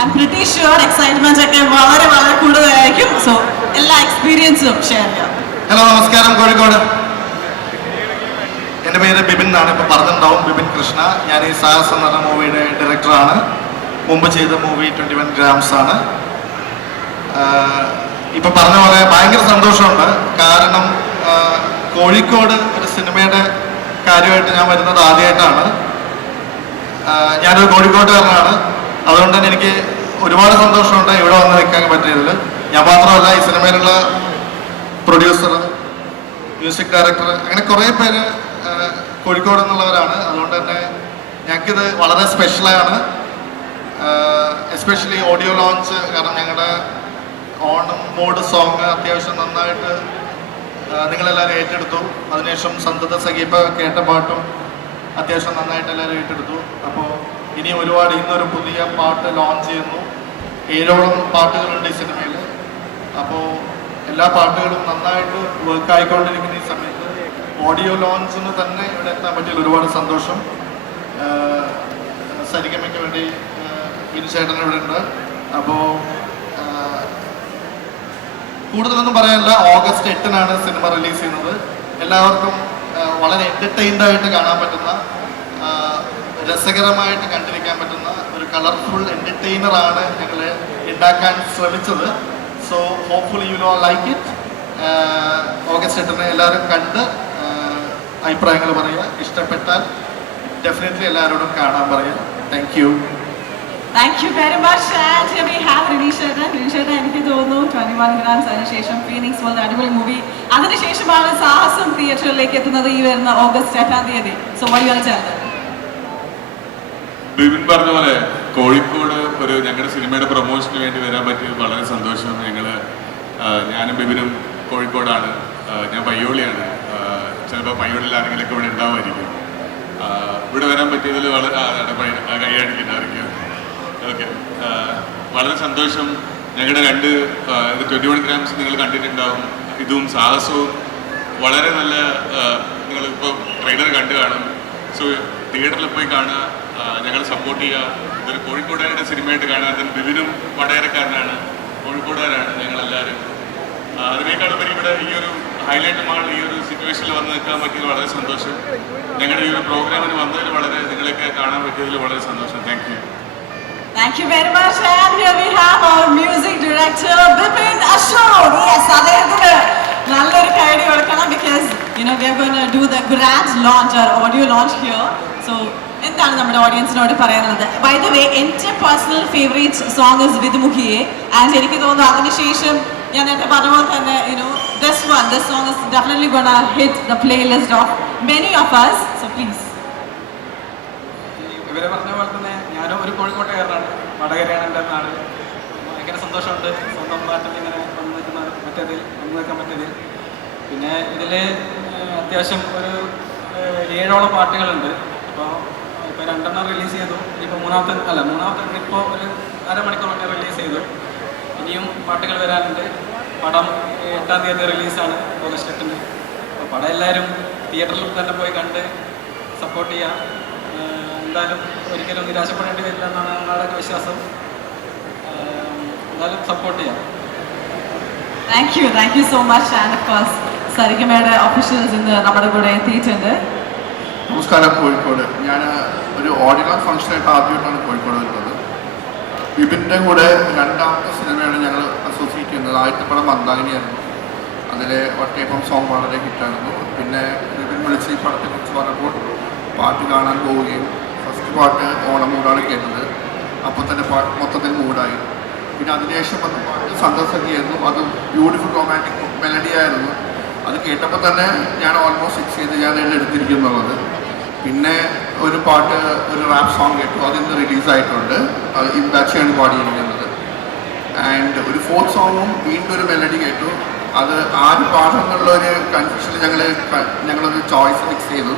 I'm pretty sure excitement ഒക്കെ വളരെ വളരെ കൂടുതലായിരിക്കും. So എല്ലാ എക്സ്പീരിയൻസും ഷെയർ ചെയ്യാം. ഹലോ, നമസ്കാരം കോഴിക്കോട്. എൻ്റെ പേര് ബിബിൻ എന്നാണ്. ഇപ്പോൾ പറഞ്ഞിട്ടുണ്ടാവും, ബിബിൻ കൃഷ്ണ. ഞാൻ ഈ സാഹസ് എന്ന് പറഞ്ഞ മൂവിയുടെ ഡയറക്ടറാണ്. മുമ്പ് ചെയ്ത മൂവി 21 grams ആണ്. ഇപ്പം പറഞ്ഞ പോലെ ഭയങ്കര സന്തോഷമുണ്ട്. കാരണം കോഴിക്കോട് ഒരു സിനിമയുടെ കാര്യമായിട്ട് ഞാൻ വരുന്നത് ആദ്യമായിട്ടാണ്. ഞാനൊരു കോഴിക്കോട്ടുകാരനാണ്. അതുകൊണ്ട് തന്നെ എനിക്ക് ഒരുപാട് സന്തോഷമുണ്ട് ഇവിടെ വന്ന് നിൽക്കാൻ പറ്റിയതിൽ. ഞാൻ മാത്രമല്ല, ഈ സിനിമയിലുള്ള പ്രൊഡ്യൂസർ, മ്യൂസിക് ഡയറക്ടർ, അങ്ങനെ കുറേ പേര് കോഴിക്കോട് എന്നുള്ളവരാണ്. അതുകൊണ്ട് തന്നെ ഞങ്ങൾക്കിത് വളരെ സ്പെഷ്യലാണ്. Especially audio launch. കാരണം ഞങ്ങളുടെ ഓണം മോഡ് സോങ് അത്യാവശ്യം നന്നായിട്ട് നിങ്ങളെല്ലാവരും ഏറ്റെടുത്തു. അതിനുശേഷം സന്തത സഖീപ കേട്ട പാട്ടും അത്യാവശ്യം നന്നായിട്ട് എല്ലാവരും ഏറ്റെടുത്തു. അപ്പോൾ ഇനിയും ഒരുപാട്, ഇന്നൊരു പുതിയ പാട്ട് ലോഞ്ച് ചെയ്യുന്നു. 7ഓളം പാട്ടുകളുണ്ട് ഈ സിനിമയിൽ. അപ്പോൾ എല്ലാ പാട്ടുകളും നന്നായിട്ട് വർക്ക് ആയിക്കൊണ്ടിരിക്കുന്ന ഈ സമയത്ത് ഓഡിയോ ലോഞ്ചിന് തന്നെ ഇവിടെ എത്താൻ പറ്റിയ ഒരുപാട് സന്തോഷം. സരിഗമയ്ക്ക് വേണ്ടി വിനുചേട്ടൻ ഇവിടെ ഉണ്ട്. അപ്പോൾ കൂടുതലൊന്നും പറയാനില്ല. ഓഗസ്റ്റ് 8-നാണ് സിനിമ റിലീസ് ചെയ്യുന്നത്. എല്ലാവർക്കും വളരെ എൻ്റർടൈൻഡ് ആയിട്ട് കാണാൻ പറ്റുന്ന, രസകരമായിട്ട് കണ്ടിരിക്കാൻ പറ്റുന്ന ഒരു കളർഫുൾ എൻ്റർടൈനറാണ് ഞങ്ങൾ ഉണ്ടാക്കാൻ ശ്രമിച്ചത്. So hopefully you all like it. August 8-ന് എല്ലാവരും കണ്ട് അഭിപ്രായങ്ങൾ പറയുക. ഇഷ്ടപ്പെട്ടാൽ ഡെഫിനറ്റ്ലി എല്ലാവരോടും കാണാൻ പറയുക. Thank you. Thank you very much. And here we have റിനീഷേട്ടൻ. റിനീഷേട്ടൻ എനിക്ക് തോന്നുന്നു 21 grams അതിനുശേഷം ഫീനിക്സ് പോലെ അടിപൊളി മൂവി. അതിനുശേഷമാണ് സാഹസം തിയേറ്ററിലേക്ക് എത്തുന്നത് ഈ വരുന്ന ഓഗസ്റ്റ് 8-ാം തീയതി. So what you want to tell them? Bibin പറഞ്ഞ പോലെ കോഴിക്കോട് ഒരു ഞങ്ങളുടെ സിനിമയുടെ പ്രൊമോഷന് വേണ്ടി വരാൻ പറ്റിയത് വളരെ സന്തോഷം. ഞാനും ബിബിനും കോഴിക്കോടാണ്. ഞാൻ പയ്യോളിയാണ്. ചിലപ്പോൾ പയ്യോളിൽ ആരെങ്കിലുമൊക്കെ ഇവിടെ ഉണ്ടാവുമായിരിക്കും. ഇവിടെ വരാൻ പറ്റിയതിൽ വളരെ കൈയടിക്കുന്നതായിരിക്കും. ഓക്കെ, വളരെ സന്തോഷം. ഞങ്ങളുടെ 21 grams നിങ്ങൾ കണ്ടിട്ടുണ്ടാവും. ഇതും സാഹസവും വളരെ നല്ല, നിങ്ങളിപ്പോൾ ട്രെയിലർ കണ്ടു കാണും. സോ തിയേറ്ററിൽ പോയി കാണുക, ഞങ്ങളെ സപ്പോർട്ട് ചെയ്യുക. ഇതൊരു കോഴിക്കോടുകാരുടെ സിനിമയായിട്ട് കാണാൻ. ബിബിനും വടകരക്കാരനാണ്, കോഴിക്കോടുകാരാണ് ഞങ്ങളെല്ലാവരും. അതിനേക്കാളുപരി ഇവിടെ ഈ ഒരു ഹൈലൈറ്റ് മാൾ ഈ ഒരു സിറ്റുവേഷനിൽ വന്ന് നിൽക്കാൻ പറ്റിയത് വളരെ സന്തോഷം. ഞങ്ങളുടെ ഈ ഒരു പ്രോഗ്രാമിന് വന്നതിൽ വളരെ, നിങ്ങളെയൊക്കെ കാണാൻ പറ്റിയതിൽ വളരെ സന്തോഷം. Thank you. Thank you very much. And here we have our music director Bipin Ashok. Yes, അദ്ദേഹത്തിന് നല്ലൊരു കൈഡി കൊടുക്കണം. Because we are going to do the grand launch, our audio launch here. So എന്താണ് നമ്മുടെ ഓഡിയൻസിനോട് പറയാനുള്ളത്? By the way, എൻ്റെ personal favourite song is വിധുമുഖിയെ. And എനിക്ക് തോന്നുന്നു അതിനുശേഷം ഞാൻ നേരത്തെ പറഞ്ഞ പോലെ തന്നെ this song is definitely gonna hit the playlist of many of us. So please. ഇവരെ പറഞ്ഞ പോലെ തന്നെ ഞാനും ഒരു കോഴിക്കോട്ടുകാരനാണ്. വടകരയാണ് എൻ്റെ നാട്. ഭയങ്കര സന്തോഷമുണ്ട് സ്വന്തം നാട്ടിൽ ഇങ്ങനെ വന്ന് നിൽക്കാൻ പറ്റിയതിൽ. പിന്നെ ഇതിൽ അത്യാവശ്യം ഒരു 7ഓളം പാട്ടുകളുണ്ട്. ഇപ്പോൾ 2 റിലീസ് ചെയ്തു. ഇനിയിപ്പോൾ മൂന്നാമത്തെ ഇപ്പോൾ ഒരു അരമണിക്കൂർ മുന്നേ റിലീസ് ചെയ്തു. ഇനിയും പാട്ടുകൾ വരാനുണ്ട്. പടം 8-ാം തീയതി റിലീസാണ്, ഓഗസ്റ്റ് 8-ന്. അപ്പോൾ പടം എല്ലാവരും തിയേറ്ററിൽ തന്നെ പോയി കണ്ട് സപ്പോർട്ട് ചെയ്യാം. എന്തായാലും ഒരിക്കലും നിരാശപ്പെടേണ്ടി വരില്ല എന്നാണ് ഞങ്ങളുടെ വിശ്വാസം. എന്തായാലും സപ്പോർട്ട് ചെയ്യാം. Thank you so much. And of course സരിഗമയുടെ ഒഫീഷ്യൽസ് ഇന്ന് നമ്മുടെ കൂടെ എത്തിയിട്ടുണ്ട്. നമസ്കാരം കോഴിക്കോട്. ഞാൻ ഒരു ഓഡിയോ ഫംഗ്ഷനായിട്ട് ആദ്യമായിട്ടാണ് കോഴിക്കോട് വരുന്നത്. ബിബിൻ്റെ കൂടെ 2ാമത്തെ സിനിമയാണ് ഞങ്ങൾ അസോസിയേറ്റ് ചെയ്യുന്നത്. ആദ്യത്തെ പടം മന്ദാകിനിയായിരുന്നു. അതിലെ ഒറ്റയപ്പം സോങ് വളരെ ഹിറ്റായിരുന്നു. പിന്നെ ബിബിൻ വിളിച്ച് ഈ പടത്തെക്കുറിച്ച് പറഞ്ഞപ്പോൾ പാട്ട് കാണാൻ പോവുകയും ഫസ്റ്റ് പാട്ട് ഓണം മൂടാണ് കേട്ടത്. അപ്പോൾ തന്നെ മൊത്തത്തിൽ മൂടായി. പിന്നെ അതിനുശേഷം വന്ന പാട്ട് സന്തോഷമായിരുന്നു. അത് ബ്യൂട്ടിഫുൾ റൊമാൻറ്റിക് മെലഡി ആയിരുന്നു. അത് കേട്ടപ്പോൾ തന്നെ ഞാൻ ഓൾമോസ്റ്റ് ഫിക്സ് ചെയ്ത് ഞാൻ എടുത്തിരിക്കുന്നുള്ളത്. പിന്നെ ഒരു പാട്ട്, ഒരു റാപ്പ് സോങ് കേട്ടു. അതിന്ന് റിലീസായിട്ടുണ്ട്. അത് ഇംബാച്ചിയാണ് പാടിയിരിക്കുന്നത്. ആൻഡ് ഒരു 4th സോങ്ങും വീണ്ടും ഒരു മെലഡി കേട്ടു. അത് ആര് പാടുന്നുള്ളൊരു കൺഫ്യൂഷനിൽ ഞങ്ങളൊരു ചോയ്സ് ഫിക്സ് ചെയ്തു.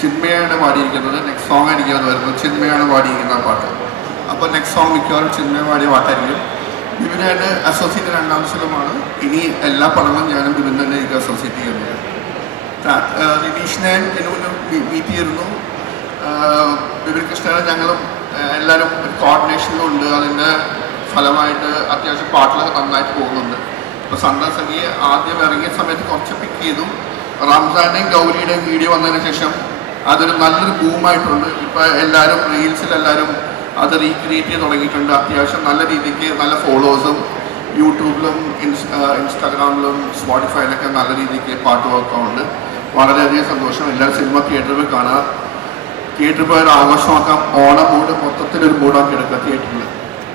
ചിന്മയാണ് പാടിയിരിക്കുന്നത്. നെക്സ്റ്റ് സോങ് എനിക്ക് അത് വരുന്നത് ചിന്മയാണ് പാടിയിരിക്കുന്ന പാട്ട്. അപ്പോൾ നെക്സ്റ്റ് സോങ് മിക്കവാറും ചിന്മയ പാടിയ പാട്ടായിരിക്കും. ബിബിനായിട്ട് അസോസിയേറ്റ് 2ാം സ്ഥലമാണ്. ഇനി എല്ലാ പടങ്ങളും ഞാനും ബിബിൻ തന്നെ എനിക്ക് അസോസിയേറ്റ് ചെയ്യുന്നത്. റിനീഷിനെ എന്നോട് മീറ്റ് ചെയ്തിരുന്നു. ബിബിൻ കൃഷ്ണനെ ഞങ്ങളും എല്ലാവരും കോർഡിനേഷനിലും ഉണ്ട്. അതിൻ്റെ ഫലമായിട്ട് അത്യാവശ്യം പാട്ടിലൊക്കെ നന്നായിട്ട് പോകുന്നുണ്ട്. ഇപ്പോൾ സന്ദർശകി ആദ്യം ഇറങ്ങിയ സമയത്ത് കുറച്ച് പിക്ക് ചെയ്തു. റംസാൻ്റെയും ഗൗരിയുടെയും വീഡിയോ വന്നതിന് ശേഷം അതൊരു നല്ലൊരു ബൂമായിട്ടുണ്ട്. ഇപ്പോൾ എല്ലാവരും റീൽസിലെല്ലാവരും അത് റീക്രിയേറ്റ് ചെയ്ത് തുടങ്ങിയിട്ടുണ്ട്. അത്യാവശ്യം നല്ല രീതിക്ക് നല്ല ഫോളോവേഴ്സും യൂട്യൂബിലും ഇൻസ്റ്റാഗ്രാമിലും സ്പോട്ടിഫൈയിലൊക്കെ നല്ല രീതിക്ക് പാട്ട് വർക്കുണ്ട്. വളരെയധികം സന്തോഷം. എല്ലാവരും സിനിമ തിയേറ്ററിൽ പോയി കാണുക. തിയേറ്ററിൽ പോയി ഒരു ആഘോഷമാക്കാം. ഓണം മൂഡ് മൊത്തത്തിലൊരു മൂഡാക്കി എടുക്കുക തിയേറ്ററിൽ.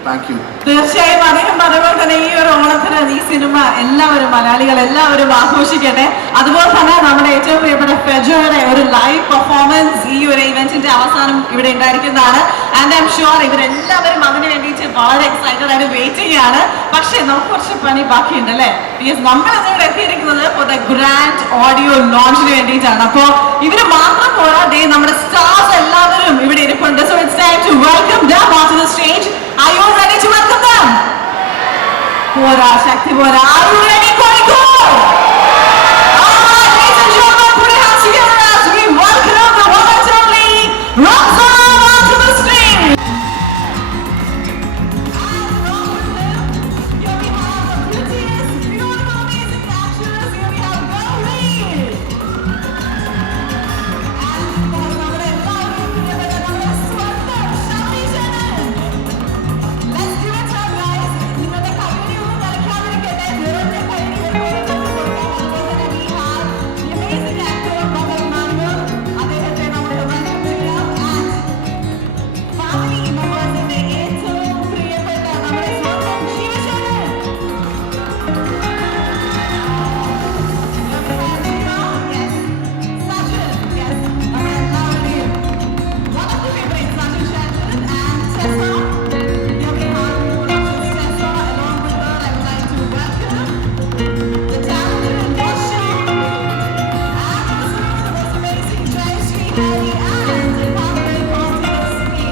Thank you. തീർച്ചയായും അദ്ദേഹം പറയുമ്പോൾ തന്നെ ഈ ഒരു ഓണത്തിന് ഈ സിനിമ എല്ലാവരും മലയാളികൾ എല്ലാവരും ആഘോഷിക്കട്ടെ. അതുപോലെ തന്നെ നമ്മുടെ ഏറ്റവും പ്രിയപ്പെട്ട ഫെജോയുടെ ഒരു ലൈവ് പെർഫോമൻസ് ഈ ഒരു ഇവന്റിന്റെ അവസാനം ഇവിടെ ഉണ്ടായിരിക്കുന്നതാണ്. ആൻഡ് ഐ എം ഷുവർ ഇവരെല്ലാവരും അതിന് വേണ്ടിയിട്ട് വളരെ എക്സൈറ്റഡ് ആയിട്ട് വെയിറ്റിംഗ് ആണ്. പക്ഷേ നമുക്ക് കുറച്ച് പണി ബാക്കിയുണ്ട് അല്ലേ? ബിക്കോസ് നമ്മൾ ഇവിടെ എത്തിയിരിക്കുന്നത് ഫോർ ദ ഗ്രാൻഡ് ഓഡിയോ ലോഞ്ചിന് വേണ്ടിയിട്ടാണ്. അപ്പോൾ ഇവര് മാത്രം പോരാ, നമ്മുടെ സ്റ്റാർസ് എല്ലാവരും ഇവിടെ ഇരിപ്പുണ്ട്. So it's time to welcome them onto the stage. Are you ready to welcome them? Pora, Shakti Pora. Are you ready, Kozhikode? All right, ladies and gentlemen, put your hands together as we welcome the one and only Ramzan onto the stage. And along with him, here we have the prettiest, beautiful, amazing actress. Here we have Gauri. And for നമ്മുടെ എല്ലാവരും പ്രിയപ്പെട്ട നമ്മുടെ സ്വന്തം ഷാമി ചേട്ടൻ. Let's give it up, guys. നിങ്ങളുടെ കൈയടി ഒന്നും നിലയ്ക്കാതിരിക്കട്ടെ. നിറഞ്ഞ കൈയടി ഇവർക്ക് കൊടുക്കാം. അതുപോലെ തന്നെ we have the amazing actor Robert Manuel. അദ്ദേഹത്തെ നമ്മുടെ welcome ചെയ്യാം. And family members-ന്റെ ഏറ്റവും പ്രിയപ്പെട്ട നമ്മുടെ സ്വന്തം ശിവചേട്ടൻ. Yes. Sachin. Yes. നമ്മുടെ എല്ലാവരുടെയും one of the favorites, Sachin Shetland and Tessa. Here we have Duchess Tessa. Along with her, I would like to welcome the talented Yasha and the most amazing Jayashree Hari and the family continuously.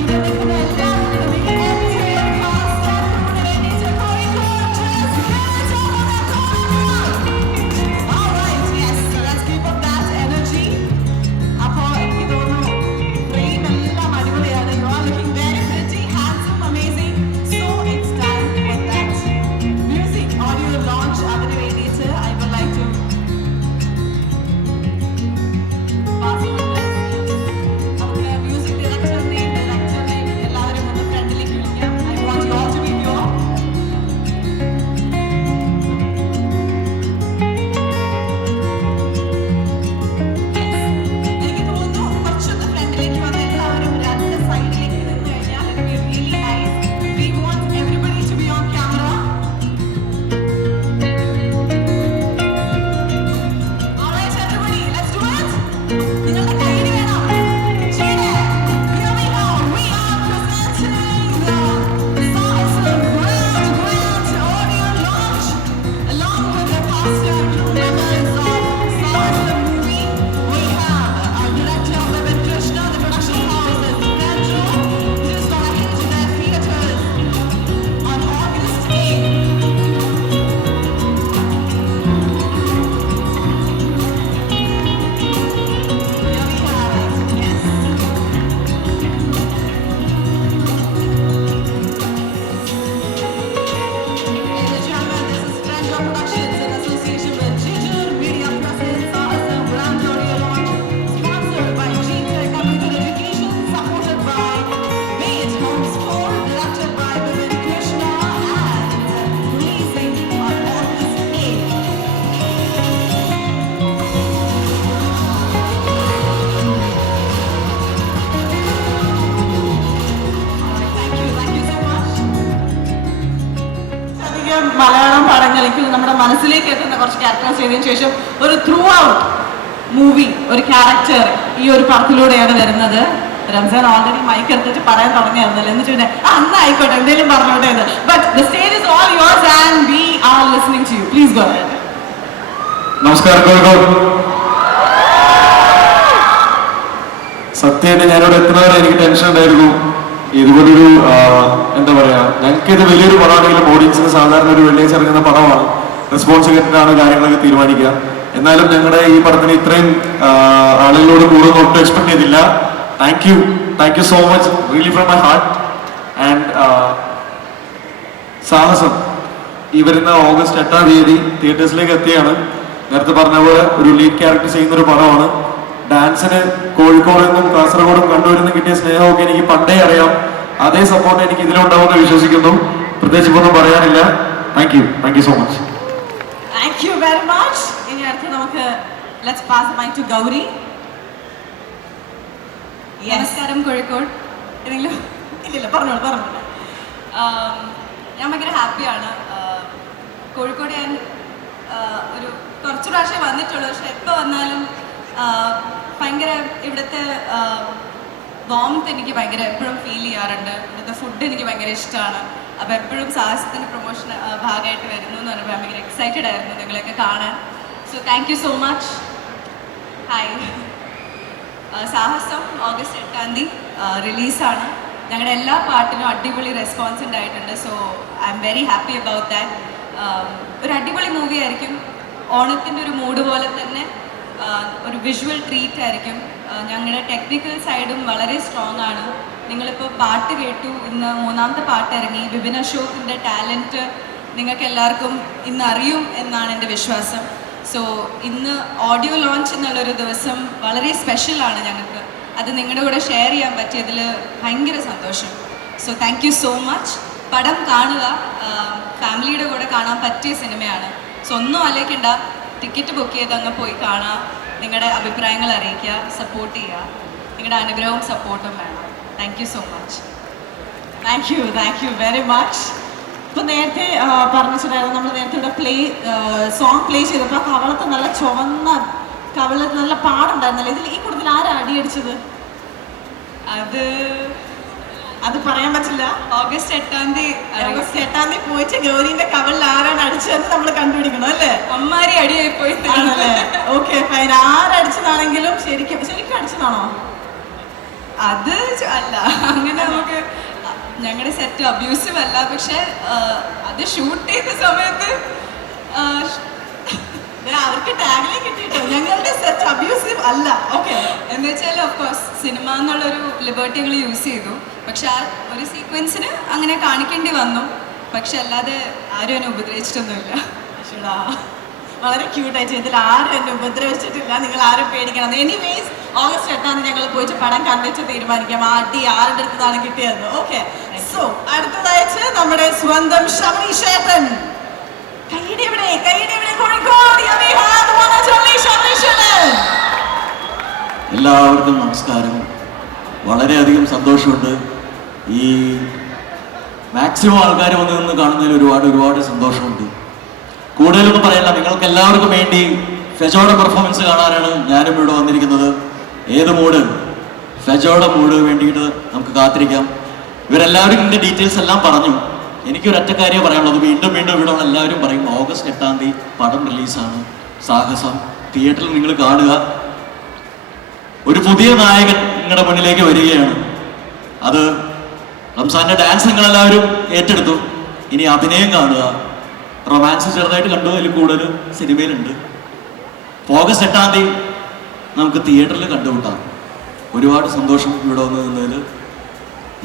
ഇവരുടെ എല്ലാവരുടെയും ഈ entire cast and crew വേണ്ടിയിട്ട് Kozhikode, just give it up for them. All right, yes, so let's keep up that energy. അപ്പോൾ എനിക്ക് തോന്നുന്നു frame എല്ലാം അടിപൊളിയാണ്. You are looking very pretty, handsome, amazing. So it's time for that music audio launch. അതിന് വേണ്ടിയിട്ട് I would like to pass on this. നമുക്ക് music ഡയറക്ടറിനെയും എല്ലാവരും ഒന്ന് ഫ്രണ്ടിലേക്ക് വിളിക്കാം. I want you all to be pure. എനിക്ക് തോന്നുന്നു കുറച്ചൊന്ന് ഫ്രണ്ടിലേക്ക് വന്ന് എല്ലാവരും രണ്ട് സൈഡിലേക്ക് നിന്ന് കഴിഞ്ഞാൽ it will be really nice. We want everybody to be on camera. All right, everybody, let's do it. നിങ്ങളുടെ കൈയ്യടി വേണം. ചെയ്യട്ടെ. Here we go. We are presenting the Sahasam grand audio launch along with the cast and crew members of Sahasam movie. We have our director Vipin Krishna, the production house is Ranjo. It is gonna hit to their theaters on August 8th. Here we have it. Yes. Ladies and gentlemen, this is Ranjo Productions in association with Ginger Media Presents Sahasam Grand Audio Launch, sponsored by G-Tech Computer Education, supported by Wait Home School, directed by Vipin Krishna, and releasing on August 8th. Thank you so much. അധികം മലയാളം പടങ്ങൾ എനിക്ക് നമ്മുടെ മനസ്സിലേക്ക് എത്തുന്ന കുറച്ച് characters ചെയ്തതിനു ശേഷം ഒരു ത്രൂ ഔട്ട് മൂവി ഒരു ക്യാരക്ടർ ഈ ഒരു പടത്തിലൂടെയാണ് വരുന്നത്. റംസാൻ ഓൾറെഡി മൈക്ക് എടുത്തിട്ട് പറയാൻ തുടങ്ങിയായിരുന്നല്ലോ, എന്നിട്ട് പിന്നെ അന്ന് ആയിക്കോട്ടെ എന്തെങ്കിലും പറഞ്ഞോട്ടെ എന്ന്. But the stage is all yours and we are listening to you. Please go ahead. നമസ്കാരം കോഴിക്കോട്. സത്യമായിട്ട് ഞാനിവിടെ എത്തുന്നവരെ എനിക്ക് ടെൻഷൻ ഉണ്ടായിരുന്നു. ഇതുപോലൊരു എന്താ പറയാ, ഞങ്ങൾക്ക് ഇത് വലിയൊരു പടമാണെങ്കിലും ഓഡിയൻസിന് സാധാരണ ഒരു വെള്ളിയാഴ്ച ഇറങ്ങുന്ന പടമാണ്. റെസ്പോൺസ് കിട്ടിയിട്ടാണ് കാര്യങ്ങളൊക്കെ തീരുമാനിക്കുക. എന്നാലും ഞങ്ങളുടെ ഈ പടത്തിന് ഇത്രയും ആളുകളോട് കൂടുന്ന ഒട്ടും എക്സ്പെക്ട് ചെയ്തില്ല. Thank you so much, really from my heart. And സാഹസം ഈ വരുന്ന ഓഗസ്റ്റ് 8-ാം തീയതി തിയേറ്റേഴ്സിലേക്ക് എത്തിയാണ്. നേരത്തെ പറഞ്ഞ പോലെ ഒരു ലീഡ് ക്യാരക്ടർ ചെയ്യുന്ന ഒരു പടമാണ്. ഡാൻസിന് കോഴിക്കോട് നിന്നും കാസർഗോഡും കണ്ണൂരിൽ നിന്നും കിട്ടിയ സ്നേഹമൊക്കെ എനിക്ക് പണ്ടേ അറിയാം. അതേ സപ്പോർട്ട് എനിക്ക് ഇതിലുണ്ടാവുമെന്ന് വിശ്വസിക്കുന്നു. പ്രത്യേകിച്ച് ഇപ്പൊ ഒന്നും പറയാനില്ല. Thank you so much. Thank you very much. ഇനി അടുത്ത് നമുക്ക് let's pass the mic to Gauri. നമസ്കാരം കോഴിക്കോട്. എന്തെങ്കിലും ഇല്ല പറഞ്ഞോളൂ. ഞാൻ ഭയങ്കര ഹാപ്പിയാണ്. കോഴിക്കോട് ഞാൻ ഒരു കുറച്ച് പ്രാവശ്യം വന്നിട്ടുള്ളൂ. പക്ഷെ എപ്പോൾ വന്നാലും ഭയങ്കര ഇവിടുത്തെ വാംത്ത് എനിക്ക് ഭയങ്കര എപ്പോഴും ഫീൽ ചെയ്യാറുണ്ട്. ഇവിടുത്തെ ഫുഡ് എനിക്ക് ഭയങ്കര ഇഷ്ടമാണ്. അപ്പോൾ എപ്പോഴും സാഹസത്തിൻ്റെ പ്രൊമോഷൻ ഭാഗമായിട്ട് വരുന്നു എന്ന് പറയുമ്പോൾ ഭയങ്കര എക്സൈറ്റഡ് ആയിരുന്നു നിങ്ങളെയൊക്കെ കാണാൻ. So thank you so much. Hi. സാഹസം ഓഗസ്റ്റ് 8-ാം തീയതി റിലീസാണ്. ഞങ്ങളുടെ എല്ലാ പാട്ടിനും അടിപൊളി റെസ്പോൺസ് ഉണ്ടായിട്ടുണ്ട്. So I am very happy about that. ഒരു അടിപൊളി മൂവി ആയിരിക്കും. ഓണത്തിൻ്റെ ഒരു മൂഡ് പോലെ തന്നെ ഒരു വിഷ്വൽ ട്രീറ്റ് ആയിരിക്കും. ഞങ്ങളുടെ ടെക്നിക്കൽ സൈഡും വളരെ സ്ട്രോങ് ആണ്. നിങ്ങളിപ്പോൾ പാട്ട് കേട്ടു. ഇന്ന് 3ാമത്തെ പാട്ട് ഇറങ്ങി. വിപിൻ അശോകിൻ്റെ ടാലൻറ്റ് നിങ്ങൾക്ക് എല്ലാവർക്കും ഇന്ന് അറിയും എന്നാണ് എൻ്റെ വിശ്വാസം. സോ ഇന്ന് ഓഡിയോ ലോഞ്ച് എന്നുള്ളൊരു ദിവസം വളരെ സ്പെഷ്യലാണ് ഞങ്ങൾക്ക്. അത് നിങ്ങളുടെ കൂടെ ഷെയർ ചെയ്യാൻ പറ്റിയതിൽ ഭയങ്കര സന്തോഷം. So thank you so much. പടം കാണുക. ഫാമിലിയുടെ കൂടെ കാണാൻ പറ്റിയ സിനിമയാണ്. സോ ഒന്നും ആലോചിക്കണ്ട, ടിക്കറ്റ് ബുക്ക് ചെയ്ത് അങ്ങ് പോയി കാണാം. നിങ്ങളുടെ അഭിപ്രായങ്ങൾ അറിയിക്കുക, സപ്പോർട്ട് ചെയ്യുക. നിങ്ങളുടെ അനുഗ്രഹവും സപ്പോർട്ടും വേണം. Thank you so much. Thank you very much. ഇപ്പം നേരത്തെ പറഞ്ഞിട്ടുണ്ടായിരുന്നു, നമ്മൾ നേരത്തെ ഇവിടെ സോങ് പ്ലേ ചെയ്തപ്പോൾ കവളത്ത് നല്ല ചുവന്ന കവളത്ത് നല്ല പാടുണ്ടായിരുന്നല്ലോ. ഇതിൽ ഈ കൂടുതൽ ആരാ അടിയടിച്ചത്? അത് പറയാൻ പറ്റില്ല. ഓഗസ്റ്റ് 8-ാം തീയതി പോയിട്ട് ഗൗരീന്റെ കവളിൽ ആരാണ് അടിച്ചതെന്ന് നമ്മൾ കണ്ടുപിടിക്കണം അല്ലേ? അമ്മാരി അടിയായി പോയി. Okay fine. ആരടിച്ചതാണെങ്കിലും ശരിക്കും അടിച്ചതാണോ? അത് അല്ല, അങ്ങനെ നമുക്ക് ഞങ്ങളുടെ സെറ്റ് അബ്യൂസീവ് അല്ല. പക്ഷെ അത് ഷൂട്ട് ചെയ്ത സമയത്ത് അവർക്ക് ടാഗ്ലൈൻ കിട്ടിയിട്ടോ, ഞങ്ങളുടെ സെറ്റ് അബ്യൂസീവ് അല്ല. ഓക്കെ, എന്ന് വെച്ചാൽ ഓഫ്കോഴ്സ് സിനിമ എന്നുള്ളൊരു ലിബർട്ടി ഞങ്ങൾ യൂസ് ചെയ്തു. പക്ഷെ ആ ഒരു സീക്വൻസിന് അങ്ങനെ കാണിക്കേണ്ടി വന്നു. പക്ഷെ അല്ലാതെ ആരും എന്നെ ഉപദ്രവിച്ചിട്ടൊന്നുമില്ല. വളരെ ക്യൂട്ടായിട്ട് ഇതിൽ ആരും എന്നെ ഉപദ്രവിച്ചിട്ടില്ല. നിങ്ങൾ ആരും പേടിക്കണം. എനിവേസ് ഓഗസ്റ്റ് 8-ാം തീയതി ഞങ്ങൾ പോയിട്ട് പടം കണ്ടിട്ട് തീരുമാനിക്കാം ആ അടി ആരുടെ അടുത്തതാണ് കിട്ടിയത്. ഓക്കെ, സോ അടുത്തതായിട്ട് നമ്മുടെ സ്വന്തം ശബരീഷേട്ടൻ. കൈയുടെ ഇവിടെ കോഴിക്കോട്. എല്ലാവർക്കും നമസ്കാരം. വളരെയധികം സന്തോഷമുണ്ട്. ഈ മാക്സിമം ആൾക്കാർ വന്ന് നിന്ന് കാണുന്നതിൽ ഒരുപാട് സന്തോഷമുണ്ട്. കൂടുതലൊന്നും പറയല്ല, നിങ്ങൾക്ക് എല്ലാവർക്കും വേണ്ടി ഫെജോയുടെ പെർഫോമൻസ് കാണാനാണ് ഞാനും ഇവിടെ വന്നിരിക്കുന്നത്. ഏത് മൂഡ്? ഫെജോയുടെ മൂഡ് വേണ്ടിയിട്ട് നമുക്ക് കാത്തിരിക്കാം. ഇവരെല്ലാവരും ഇതിൻ്റെ ഡീറ്റെയിൽസ് എല്ലാം പറഞ്ഞു. എനിക്കൊരു ഒറ്റ കാര്യം പറയാനുള്ളത്, വീണ്ടും ഇവിടെ എല്ലാവരും പറയും ഓഗസ്റ്റ് 8-ാം തീയതി പടം റിലീസാണ്. സാഹസം തിയേറ്ററിൽ നിങ്ങൾ കാണുക. ഒരു പുതിയ നായകൻ നിങ്ങളുടെ മുന്നിലേക്ക് വരികയാണ്. അത് റംസാന്റെ ഡാൻസ് നിങ്ങളെല്ലാവരും ഏറ്റെടുത്തു. ഇനി അഭിനയം കാണുക. റൊമാൻസ് ചെറുതായിട്ട് കണ്ടു, അതിൽ കൂടുതൽ സിനിമയിലുണ്ട്. ഓഗസ്റ്റ് 8-ാം തീയതി നമുക്ക് തിയേറ്ററിൽ കണ്ടുമുട്ടാം. ഒരുപാട് സന്തോഷം ഇവിടെ വന്ന് നിന്നതിൽ.